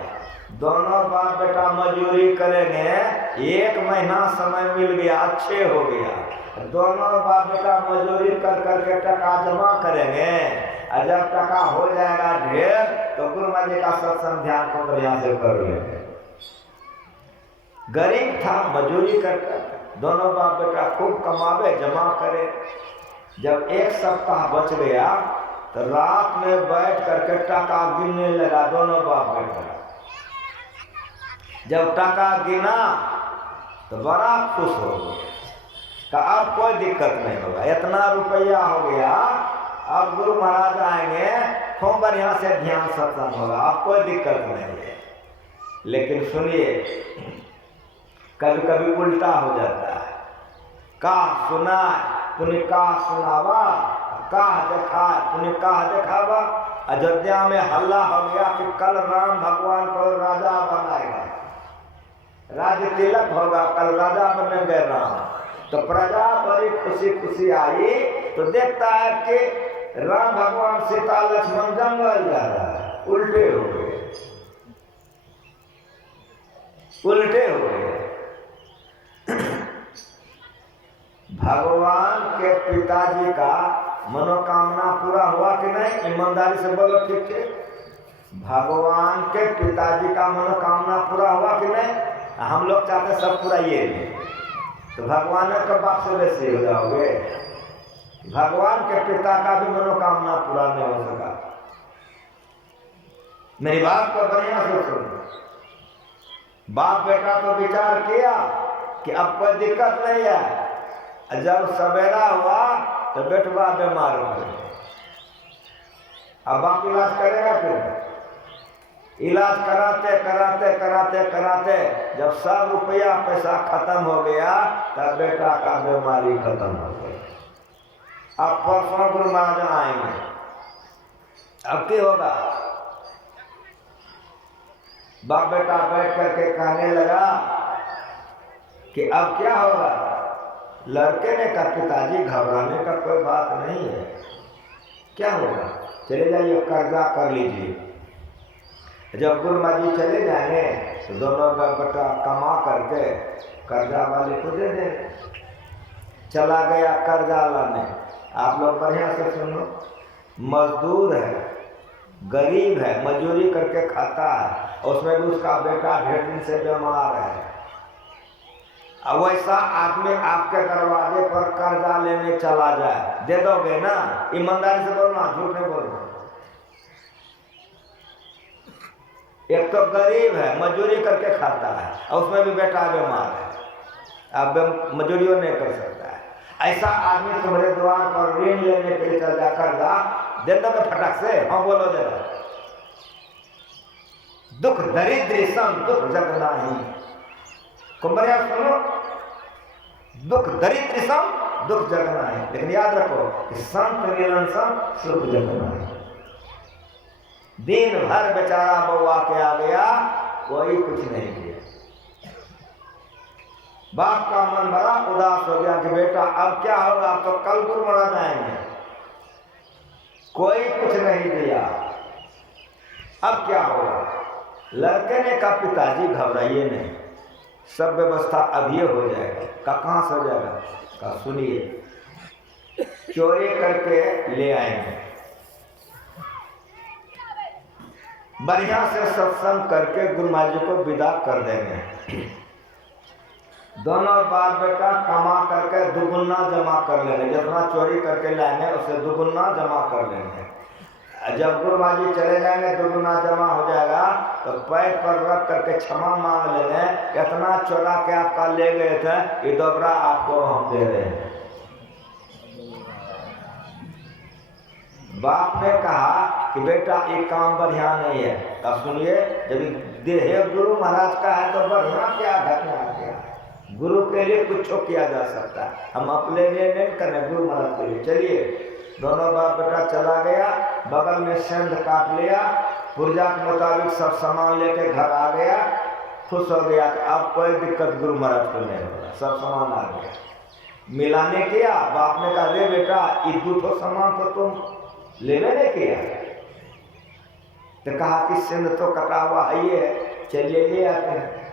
दोनों बाप बेटा मजदूरी करेंगे, 1 महीना समय मिल गया, अच्छे हो गया। दोनों बाप बेटा मजदूरी कर करके टका जमा करेंगे, और जब टका हो जाएगा ढेर तो गुरु महाराज जी का सत्संग ध्यान को बढ़िया से कर लेंगे। गरीब था, मजदूरी करके दोनों बाप बेटा खूब कमावे, जमा करे। जब 1 सप्ताह बच गया तो रात में बैठ करके टका गिनने लगा दोनों बाप बेटा। जब टका गिना तो बड़ा खुश हो गया। का अब कोई दिक्कत नहीं होगा, इतना रुपया हो गया, अब गुरु महाराज आएंगे, खूब बढ़िया से ध्यान सत्संग होगा, अब कोई दिक्कत नहीं है। लेकिन सुनिए, कभी कभी उल्टा हो जाता है। का सुना तूने, का सुनावा, का देखा तूने, का देखावा। अयोध्या में हल्ला हो गया कि कल राम भगवान को राजा बनाएगा, राज्य तिलक होगा, कल राजा बनेंगे राम। तो प्रजा बड़ी खुशी खुशी आई तो देखता है कि राम भगवान सीता लक्ष्मण जंगल जा रहा है। उल्टे हो गए, उल्टे हो गए। भगवान के पिताजी का मनोकामना पूरा हुआ कि नहीं? ईमानदारी से बोलो ठीक है। भगवान के पिताजी का मनोकामना पूरा हुआ कि नहीं? हम लोग चाहते सब पूरा ये तो भगवान के बाप से वैसे हो जाओगे। भगवान के पिता का भी मनोकामना पूरा नहीं हो सका। मेरी बात को बढ़िया से सुनो। बाप बेटा तो विचार किया कि अब कोई दिक्कत नहीं है। जब सवेरा हुआ तो बेटवा बीमार हो गया। अब बाप इलाज करेगा फिर? इलाज कराते कराते कराते कराते जब सब रुपया पैसा खत्म हो गया तब बेटा का बीमारी खत्म हो गई। अब परसों गुरु महाराज आएंगे, अब क्या होगा? बाप बेटा बैठ करके कहने लगा कि अब क्या होगा? लड़के ने कहा पिताजी घबराने का कोई बात नहीं है, क्या होगा? चले जाइए कर्जा कर लीजिए। जब गुरु महाराज जी चले जाएंगे तो दोनों बेटा कमा करके कर्जा वाले को दे देंगे। चला गया कर्जा लाने। आप लोग बढ़िया से सुनो, मजदूर है, गरीब है, मजदूरी करके खाता है, उसमें भी उसका बेटा ढेर दिन से बीमार है। अब वैसा आदमी आपके दरवाजे पर कर्जा लेने चला जाए, दे दोगे ना? ईमानदारी से बोलना, झूठ नहीं बोलना। एक तो गरीब है, मजदूरी करके खाता है, और उसमें भी बेटा बीमार है, अब मजदूरियों नहीं कर सकता है। ऐसा आदमी तुम्हारे द्वार पर ऋण लेने के लिए चल जा, कर्जा दे दोगे फटक से? हाँ बोलो जरा। दुख दरिद्र सम दुख जग नाही। कुंभरिया सुनो, दुख दरिद्र सम दुख जग नाही। लेकिन याद रखो कि संत मिलन सम सुख जग नाही। दिन भर बेचारा बउआ के आ गया, कोई कुछ नहीं किया। बाप का मन बड़ा उदास हो गया कि बेटा अब क्या होगा? अब तो कल गुरु महाराज जाएंगे, कोई कुछ नहीं दिया, अब क्या होगा? लड़के ने कहा पिताजी घबराइए नहीं, सब व्यवस्था अभी हो जाएगा। कहाँ से हो जाएगा? कहा सुनिए, चोरी करके ले आएंगे, बढ़िया से सत्संग करके गुरु महाराज जी को विदा कर देंगे। दोनों बाप बेटा कमा करके दुगुना जमा कर लेंगे, जितना चोरी करके लाएंगे उससे दुगुना जमा कर लेंगे। जब गुरु महाराज जी चले जाएंगे, दुगुना जमा हो जाएगा तो पैर पर रख करके क्षमा मांग लेंगे, कितना चोरा के आपका ले गए थे, ये दोबरा आपको हम दे रहे हैं। बाप ने कहा कि बेटा एक काम बढ़िया नहीं है। अब सुनिए, जब देह गुरु महाराज का है तो बढ़िया क्या घटना गया? गुरु के लिए कुछ किया जा सकता है, हम अपने लिए नहीं करें, गुरु महाराज के लिए। चलिए, दोनों बाप बेटा चला गया, बगल में सेंध काट लिया, पुर्जा के मुताबिक सब सामान लेके घर आ गया, खुश हो गया कि अब कोई दिक्कत गुरु महाराज को नहीं होगा, सब सामान आ गया। मिलाने किया, बाप ने कहा रे बेटा ये दूसरा सामान तो तुम लेने नहीं किया। तो कहा कि सिंध तो कटा हुआ है, ये चलिए ले आते हैं।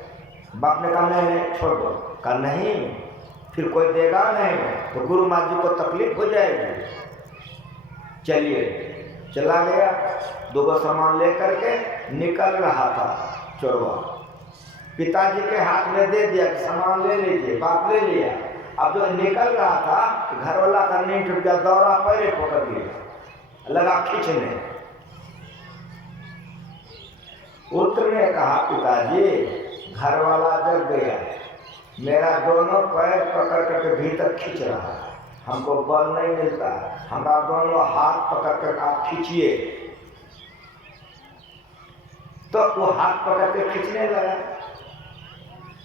बाप ने कहा नहीं छोड़ दो। कहा नहीं, फिर कोई देगा नहीं तो गुरु महाराज जी को तकलीफ हो जाएगी। चलिए, चला गया, दो सामान लेकर के निकल रहा था चोरवा। पिताजी के हाथ में दे दिया कि सामान ले लीजिए, बाप ले लिया। अब जो निकल रहा था घर वाला का नींद टूट गया, दौरा पैरे पकड़ लिया, लगा खींचने। पुत्र ने कहा पिताजी घर वाला जग गया, मेरा दोनों पैर पकड़ करके भीतर खींच रहा है, हमको बल नहीं मिलता, हमारा दोनों हाथ पकड़ कर आप खींचिए। तो वो हाथ पकड़ के खींचने लगा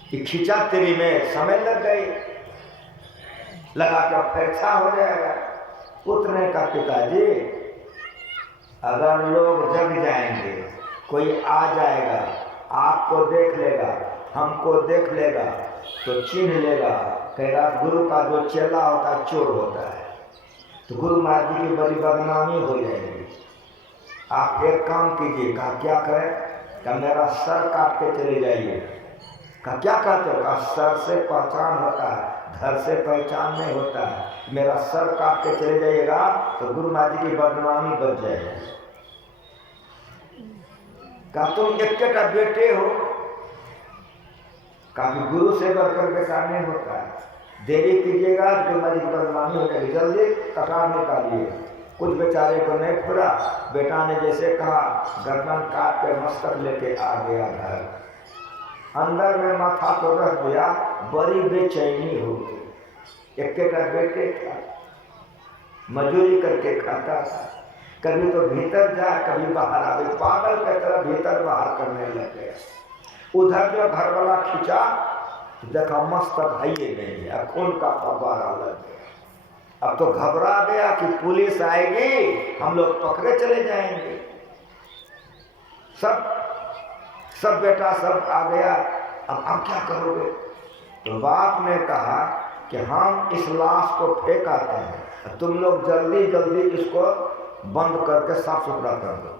कि खींचा तेरी में समय लग गई, लगा कि परीक्षा हो जाएगा। पुत्र ने कहा पिताजी अगर लोग जग जाएंगे, कोई आ जाएगा, आपको देख लेगा, हमको देख लेगा तो चिन्ह लेगा, कहेगा गुरु का जो चेला होता है चोर होता है, तो गुरु महाराज जी की बड़ी बदनामी हो जाएगी। आप एक काम कीजिए। कहा क्या करें? कहा मेरा सर काट के चले जाइए। कहा क्या कहते हो? कहा सर से पहचान होता है, घर से पहचान नहीं होता है। मेरा सर काट के चले जाइएगा तो गुरु महाराज जी की बदनामी बच जाएगी। का तुम एक बेटे हो, काफी गुरु से बढ़कर बेटा नहीं होता है। देरी कीजिएगा गुरु महाराज जी की बदनामी हो जाएगी। जल्दी कटार निकालिए। कुछ बेचारे को नहीं पूरा, बेटा ने जैसे कहा गर्दन काट के मस्तक लेके आ गया घर। अंदर में माथा तो रख दिया, बड़ी बेचैनी हो गई। एक बेटे था, मजदूरी करके खाता था, कभी तो भीतर जा कभी बाहर आ गई, पागल की तरह भीतर बाहर करने लग गया। उधर जो घर वाला खींचा देखा मस्तक है ही नहीं है, खून का फव्वारा लग गया। अब तो घबरा गया कि पुलिस आएगी, हम लोग पकड़े चले जाएंगे। सब बेटा सब आ गया। अब क्या करोगे? तो बाप ने कहा कि हम इस लाश को फेंक आते हैं, तुम लोग जल्दी जल्दी इसको बंद करके साफ सुथरा कर दो।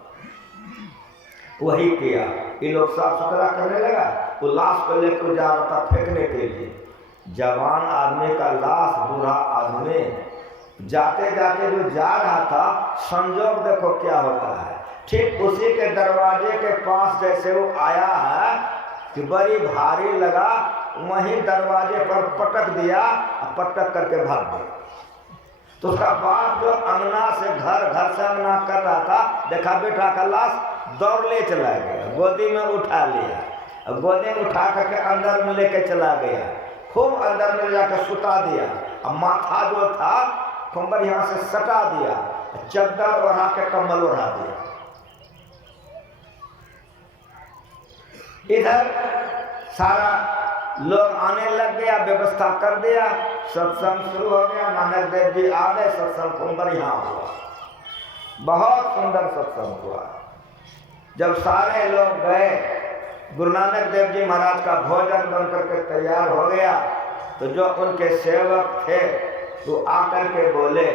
वही किया, ये लोग साफ सुथरा करने लगा। वो लाश को लेकर जा रहा था फेंकने के लिए। जवान आदमी का लाश, बूढ़ा आदमी जाते जाते जो जा रहा था, संजोग देखो क्या होता है। ठीक उसी के दरवाजे के पास जैसे वो आया है कि बड़ी भारी लगा, वहीं दरवाजे पर पटक दिया, पटक करके भाग गया। तो उसका बाप जो अंगना से घर से अंगना कर रहा था, देखा बेटा का लाश, दौड़ ले चला गया, गोदी में उठा लिया। गोदी में उठा करके अंदर में लेके चला गया, खूब अंदर में जाकर सुता दिया। अब माथा जो था कंबल यहाँ से सटा दिया, चद्दर ओढ़ा के कम्बल ओढ़ा दिया। इधर सारा लोग आने लग गया, व्यवस्था कर दिया, सत्संग शुरू हो गया। नानक देव जी आ गए, सत्संग कुंबर यहाँ हुआ, बहुत सुंदर सत्संग हुआ। जब सारे लोग गए, गुरु नानक देव जी महाराज का भोजन बन करके तैयार हो गया, तो जो उनके सेवक थे तो आकर के बोले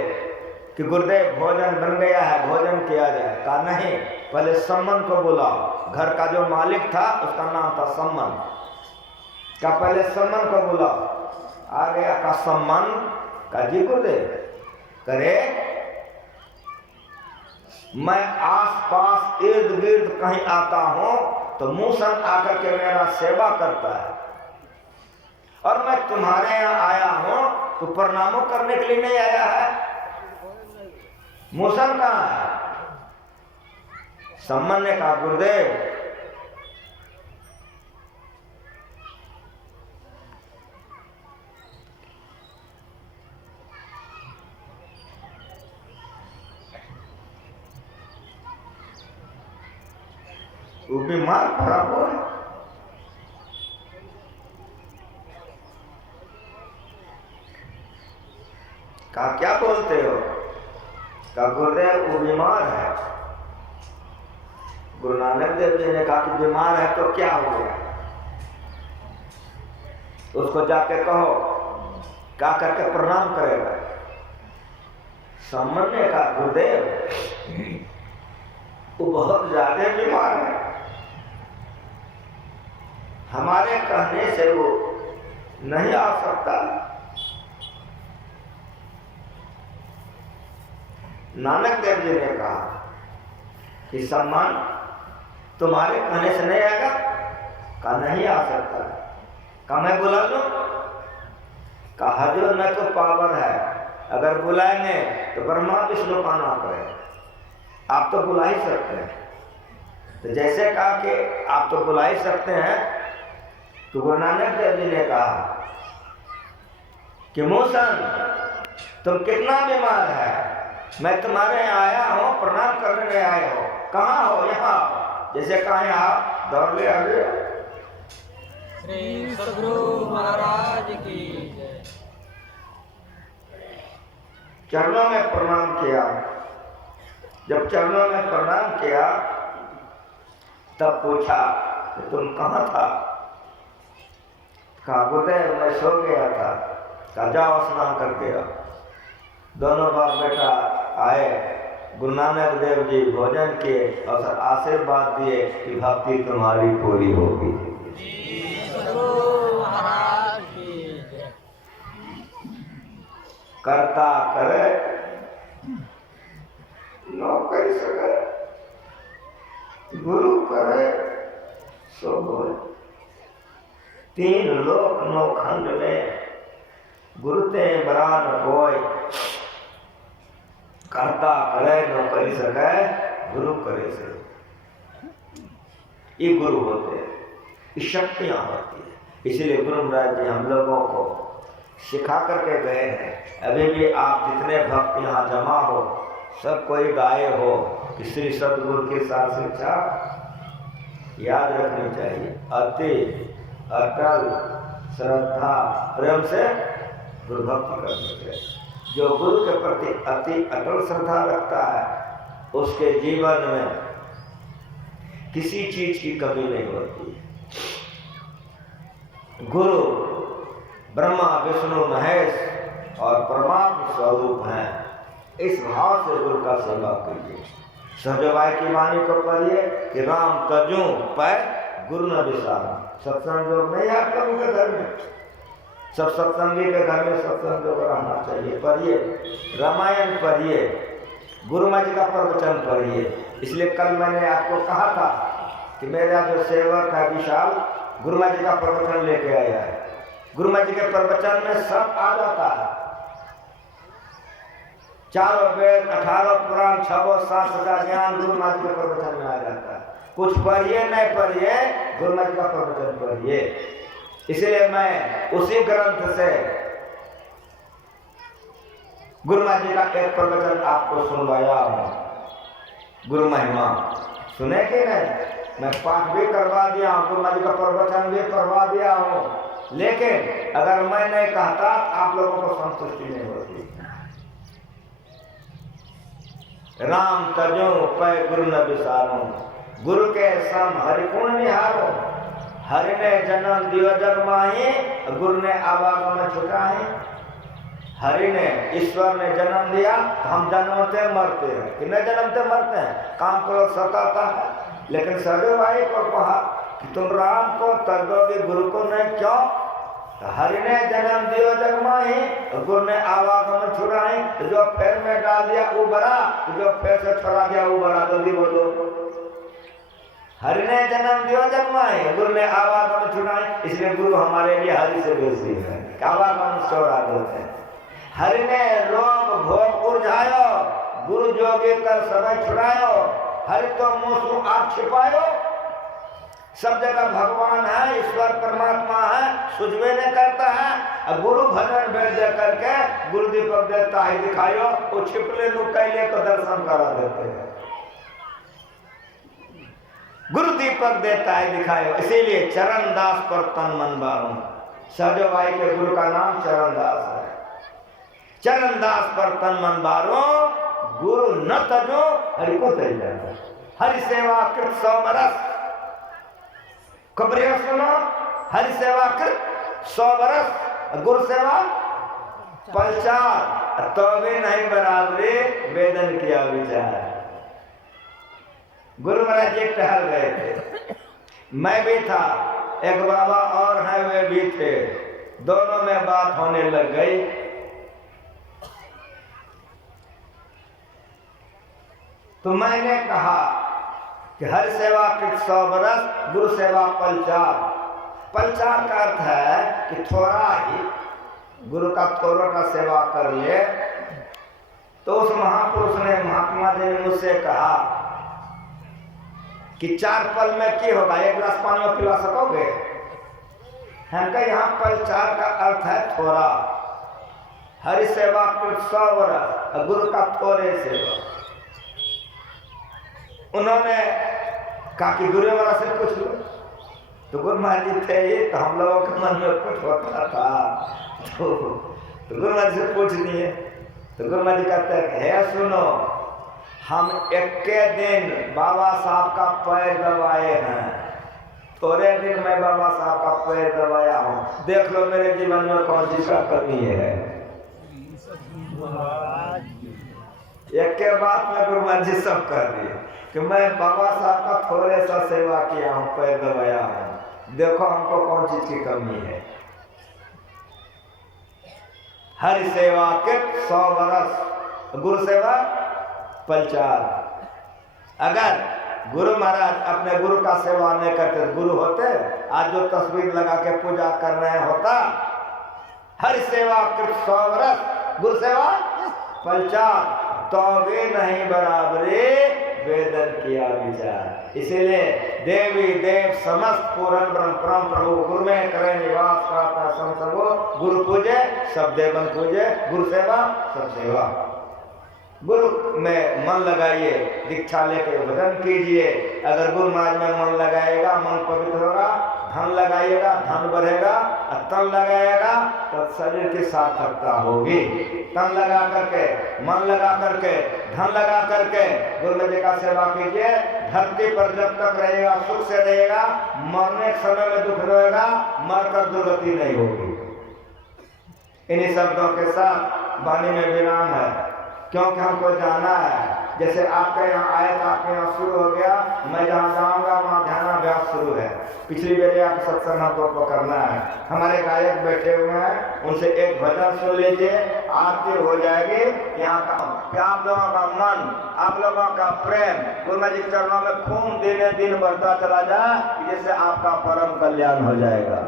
कि गुरुदेव भोजन बन गया है, भोजन किया जाए। कहा नहीं, पहले सम्मन को बुलाओ। घर का जो मालिक था उसका नाम था सम्मन। का पहले सम्मन को बुलाओ। आ गया का सम्मन, का जी गुरुदेव करे, मैं आस पास इर्द गिर्द कहीं आता हूं तो मूसन आकर के मेरा सेवा करता है, और मैं तुम्हारे यहाँ आया हूं तो प्रणामों करने के लिए नहीं आया है। मूसन कहाँ है? सम्मन ने कहा गुरुदेव वो बीमार पड़ा हुआ है। कहा क्या बोलते हो? कहा गुरुदेव वो बीमार है। गुरु नानक देव जी ने कहा कि बीमार है तो क्या हो गया? उसको जाके कहो, क्या करके प्रणाम करेगा। सम्मन ने कहा गुरुदेव वो बहुत ज्यादा बीमार है, हमारे कहने से वो नहीं आ सकता। नानक देव जी ने कहा कि सम्मान तुम्हारे कहने से नहीं आएगा? कहा नहीं आ सकता। कहा मैं बुला लूं? कहा हजूर में तो पावर है, अगर बुलाएंगे तो ब्रह्मा विष्णु का नाम पड़ेगा, आप तो बुला ही सकते हैं। तो जैसे कहा कि आप तो बुला ही सकते हैं, तो गुरु नानक देव जी ने कहा कि मूसन तुम कितना बीमार है, मैं तुम्हारे यहाँ आया हूँ, प्रणाम करने नहीं आए हो, कहाँ हो? यहाँ। जैसे कहा यहाँ दौड़ ले आगे। श्री सद्गुरु महाराज की जय। चरणों में प्रणाम किया। जब चरणों में प्रणाम किया तब पूछा कि तुम कहाँ था? कहा गुरुदेव मैं सो गया था। कहा जाओ स्नान करके आओ। दोनों बाप बेटा आए, गुरु नानक देव जी भोजन किए और आशीर्वाद दिए कि भक्ति तुम्हारी पूरी होगी। सद्गुरु महाराज की जय। करता करे नौकरी सके, गुरु करे सो बोल। तीन लोक नौखंड में गुरुते बरान कोई, करता करे नौकरी सके, गुरु करे से। ये गुरु होते हैं, ये शक्तियां होती है। इसीलिए गुरु महाराज जी हम लोगों को सिखा करके गए हैं। अभी भी आप जितने भक्त यहाँ जमा हो, सब कोई गाए हो कि श्री सद्गुरु की सार शिक्षा याद रखनी चाहिए। अति अटल श्रद्धा प्रेम से गुरु भक्ति करनी चाहिए। जो गुरु के प्रति अति अटल श्रद्धा रखता है, उसके जीवन में किसी चीज की कमी नहीं होती। गुरु ब्रह्मा विष्णु महेश और परमात्मा स्वरूप हैं। इस भाव से गुरु का सेवा कीजिए। सहजवाई की वाणी को पढ़िए कि राम तजू पर गुरु न विसारा। सत्संग योग नहीं आप लोगों के घर में, सब सत्संगी के घर में सत्संग योग रहना चाहिए। पढ़िए, रामायण पढ़िए, गुरु महाराज जी का प्रवचन पढ़िए। इसलिए कल मैंने आपको कहा था कि मेरा जो सेवक है विशाल, गुरु महाराज जी का प्रवचन लेके आया है। गुरु महाराज जी के प्रवचन में सब आ जाता है। चारों वेद, 18 पुराण, 6 शास्त्र का ज्ञान गुरु महाराज के प्रवचन में आ जाता है। कुछ पढ़िए नहीं पढ़िए, गुरु महाराज का प्रवचन पढ़िए। इसलिए मैं उसी ग्रंथ से गुरु महाराज जी का एक प्रवचन आपको सुनवाया हूँ। गुरु महिमा सुने कि नहीं? मैं पाठ भी करवा दिया हूँ, गुरु महाराज जी का प्रवचन भी करवा दिया हूँ। लेकिन अगर मैं नहीं कहता, आप लोगों को संतुष्टि नहीं होती। राम तजो पै गुरु न विसारो, गुरु के सम हरिपुण निहारो। हरि ने जन्म दियो जग माही, गुरु ने आवागमन छुटाए। हरि ने, ईश्वर ने जन्म दिया तो हम जन्मते मरते हैं कि नहीं जन्मते मरते हैं। काम क्रोध सताता है, लेकिन सहजवाई को कहा कि तुम राम को तर दोगे, गुरु को नहीं। क्यों? तो हरि ने जन्म दियो जग माही, गुरु ने आवागमन छुड़ाई। तो जो पैर में डाल दिया वो बड़ा, जो पैर से छोड़ा दिया वो बड़ा। जल्दी बोलो। हरि ने जन्म दियो जग माही, गुरु ने आवागमन छुड़ाई। इसलिए गुरु हमारे लिए हरि से बेसी है, आवागमन छोड़ा देते हैं। हरि ने रोग भोग उर्झायो, गुरु जोगी कर समय छुड़ायो। हरि तो मुँह आप छिपायो। सब जगह भगवान है, ईश्वर परमात्मा है, सुझवे नहीं करता है। गुरु भजन भेद दे करके गुरु दीपक देता है दिखायो, वो छिपले लुकैले को दर्शन करा देते हैं। गुरु दीपक देता है दिखायो। इसीलिए चरण दास पर तन मन बारू। सहजवाई के गुरु का नाम चरण दास है। चरण दास पर तन मन बारो, गुरु न तजो हरि को तज जाए। हरि सेवा कृत 100 बरस। खबरिया सुनो, हरि सेवा कृत 100 बरस, गुरु सेवा पलचार। तो भी नहीं बराबरी वेदन किया विचार। गुरु महाराज जी टहल गए थे, मैं भी था, एक बाबा और है वे भी थे। दोनों में बात होने लग गई। तो मैंने कहा कि हर सेवा कृत 100 बरस, गुरु सेवा पलचार। पलचार का अर्थ है कि थोड़ा ही, गुरु का थोड़ा का सेवा कर ले। तो उस महापुरुष ने, महात्मा जी ने मुझसे कहा कि 4 पल में क्या होगा, 1 गिलास पानी में पिला सकोगे? हम कहा यहाँ पलचार का अर्थ है थोड़ा। हरि सेवा कृत 100 बरस, गुरु का थोड़े सेवा। उन्होंने कहा कि गुरु महाराज से पूछ लो। तो गुरु महाराज जी थे ही, तो हम लोगों के मन में कुछ होता था, तो गुरु महाराज से पूछ लिए। तो गुरु महाराज जी कहते हैं, हे सुनो, हम 1 दिन बाबा साहब का पैर दबाए हैं। थोड़े दिन मैं बाबा साहब का पैर दबाया हूँ। देख लो मेरे जीवन में कौन सी का कमी है। एक के बाद में गुरु महाराज जी सब कर दिए कि मैं बाबा साहब का थोड़े सा सेवा किया हूँ, पैर दबाया हूँ। देखो हमको कौन चीज की कमी है। हरि सेवा कृत 100 वर्ष, गुरु सेवा पलचार। अगर गुरु महाराज अपने गुरु का सेवा नहीं करते, गुरु होते आज जो तस्वीर लगा के पूजा कर रहे होता। हरि सेवा कृत 100 वर्ष, गुरु सेवा पलचार, तो भी नहीं बराबरी वेदन किया विचार। इसीलिए देवी देव समस्त पूर्ण ब्रह्म परम प्रभु गुरु में करें निवास प्रार्थना संसर्गो। गुरु पूजे सब देवन पूजे, गुरु सेवा सब सेवा। गुरु में मन लगाइए, दीक्षा लेके भजन कीजिए। अगर गुरु महाराज में मन लगाएगा मन पवित्र होगा, धन लगाइएगा धन बढ़ेगा, और तन लगाएगा तो शरीर की सार्थकता होगी। तन लगा करके, मन लगा करके, धन लगा करके गुरु जी का सेवा कीजिए। धरती पर जब तक रहेगा सुख से रहेगा, मरने के समय में दुख रहेगा, मरकर दुर्गति नहीं होगी। इन्हीं शब्दों के साथ वाणी में विराम है, क्योंकि हमको जाना है। जैसे आपके यहाँ आए तो आपके यहाँ शुरू हो गया, मैं जहाँ जाऊँगा वहाँ ध्यानाभ्यास शुरू है। पिछली बेरे आप सत्संग हमको करना है। हमारे गायक बैठे हुए हैं, उनसे एक भजन सुन लीजिए, आरती हो जाएगी। यहाँ का आप लोगों का मन, आप लोगों का प्रेम गुरु जी चरणों में खून दिने दिन बढ़ता चला जाए, जिससे आपका परम कल्याण हो जाएगा।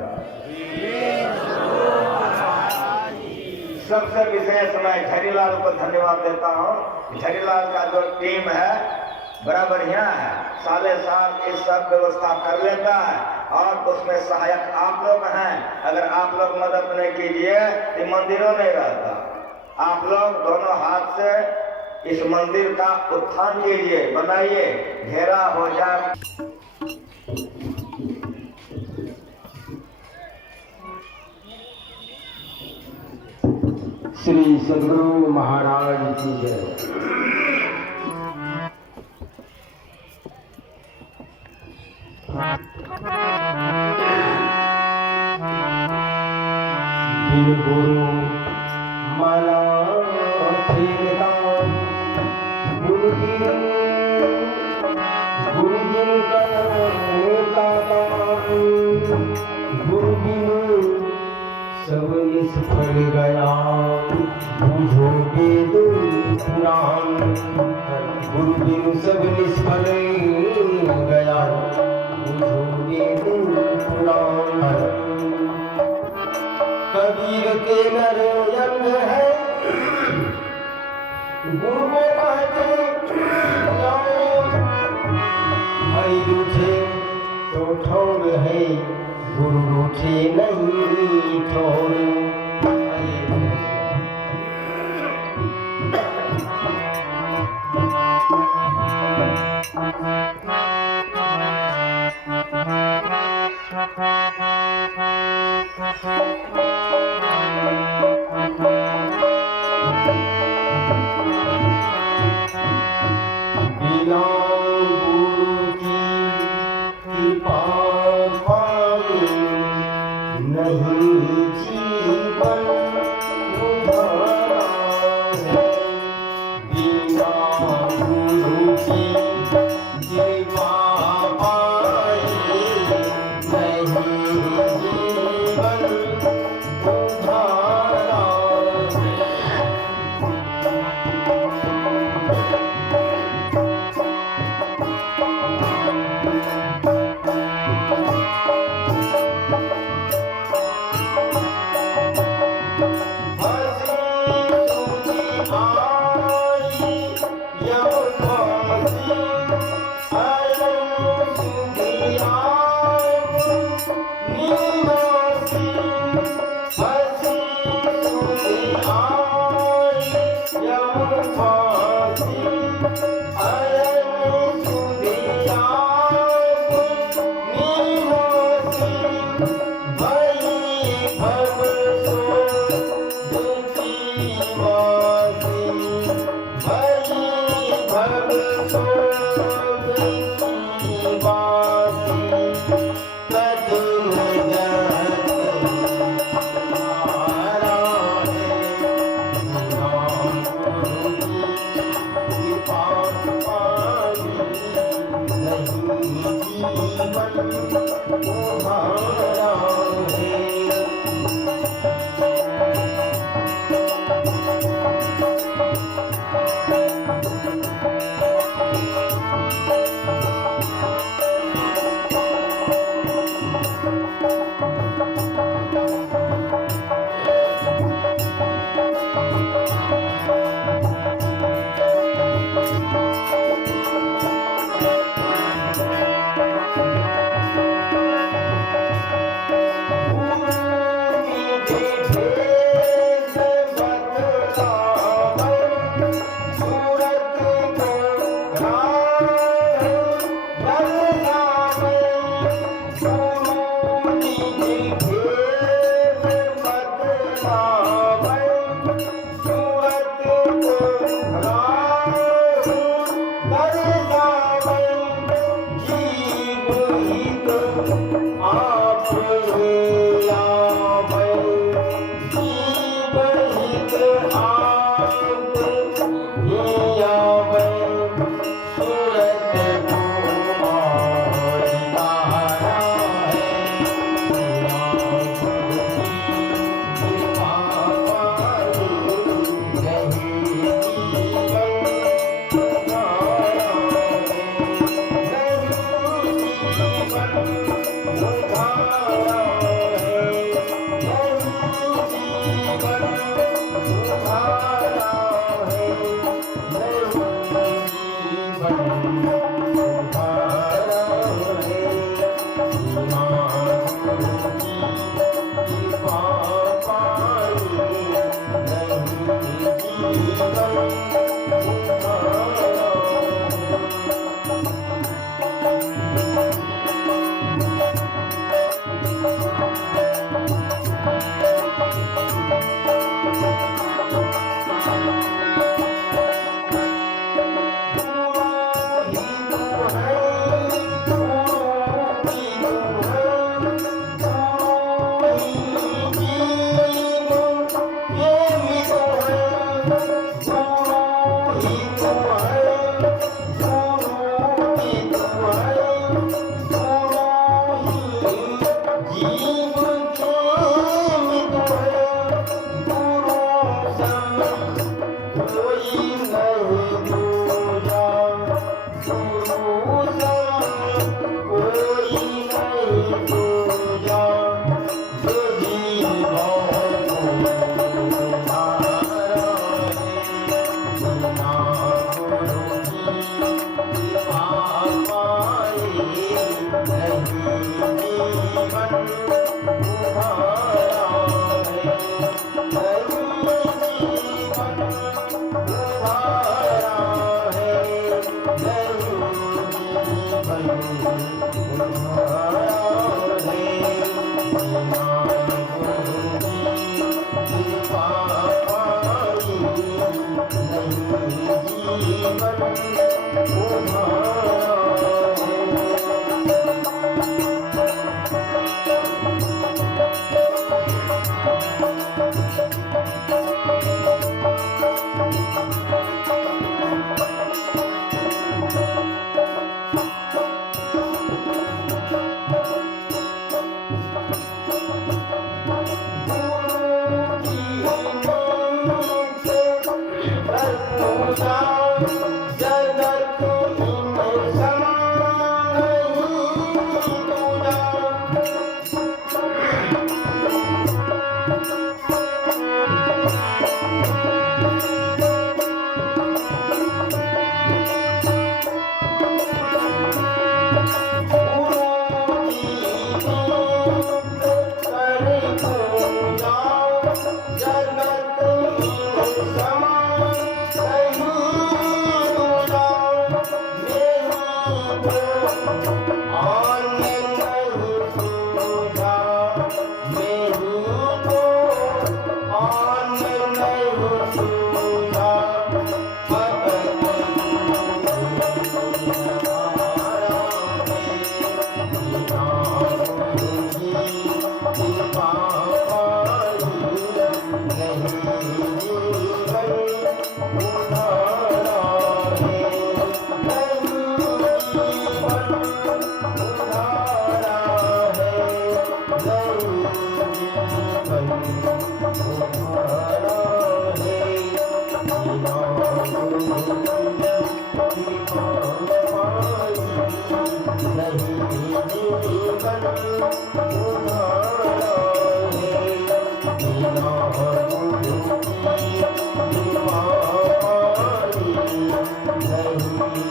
सबसे विशेष मैं झरीलाल को धन्यवाद देता हूँ। झरीलाल का जो टीम है बड़ा बढ़िया है, साले साल ये सब व्यवस्था कर लेता है, और उसमें सहायक आप लोग हैं। अगर आप लोग मदद नहीं कीजिए तो मंदिरों नहीं रहता। आप लोग दोनों हाथ से इस मंदिर का उत्थान कीजिए, बनाइए, घेरा हो जाए। श्री सद्गुरु महाराज की जय। बिन गुरु मना फेरता, गुरु बिन करता, गुरु बिन सब निष्फल गया, बुझो वेद पुराण। गुरु बिन सब निष्फल गया, बुझो वेद पुराण। कबीर के नर अंग है, गुरु को कहते जाओ। हरि रूठे तो ठौर है, गुरु रूठे नहीं ठौर। बिना गुरु की कृपा पाए नहीं जीवन उधारा है। बिना गुरु की कृपा पाए नहीं जीवन उधारा है। Bye.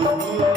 नहीं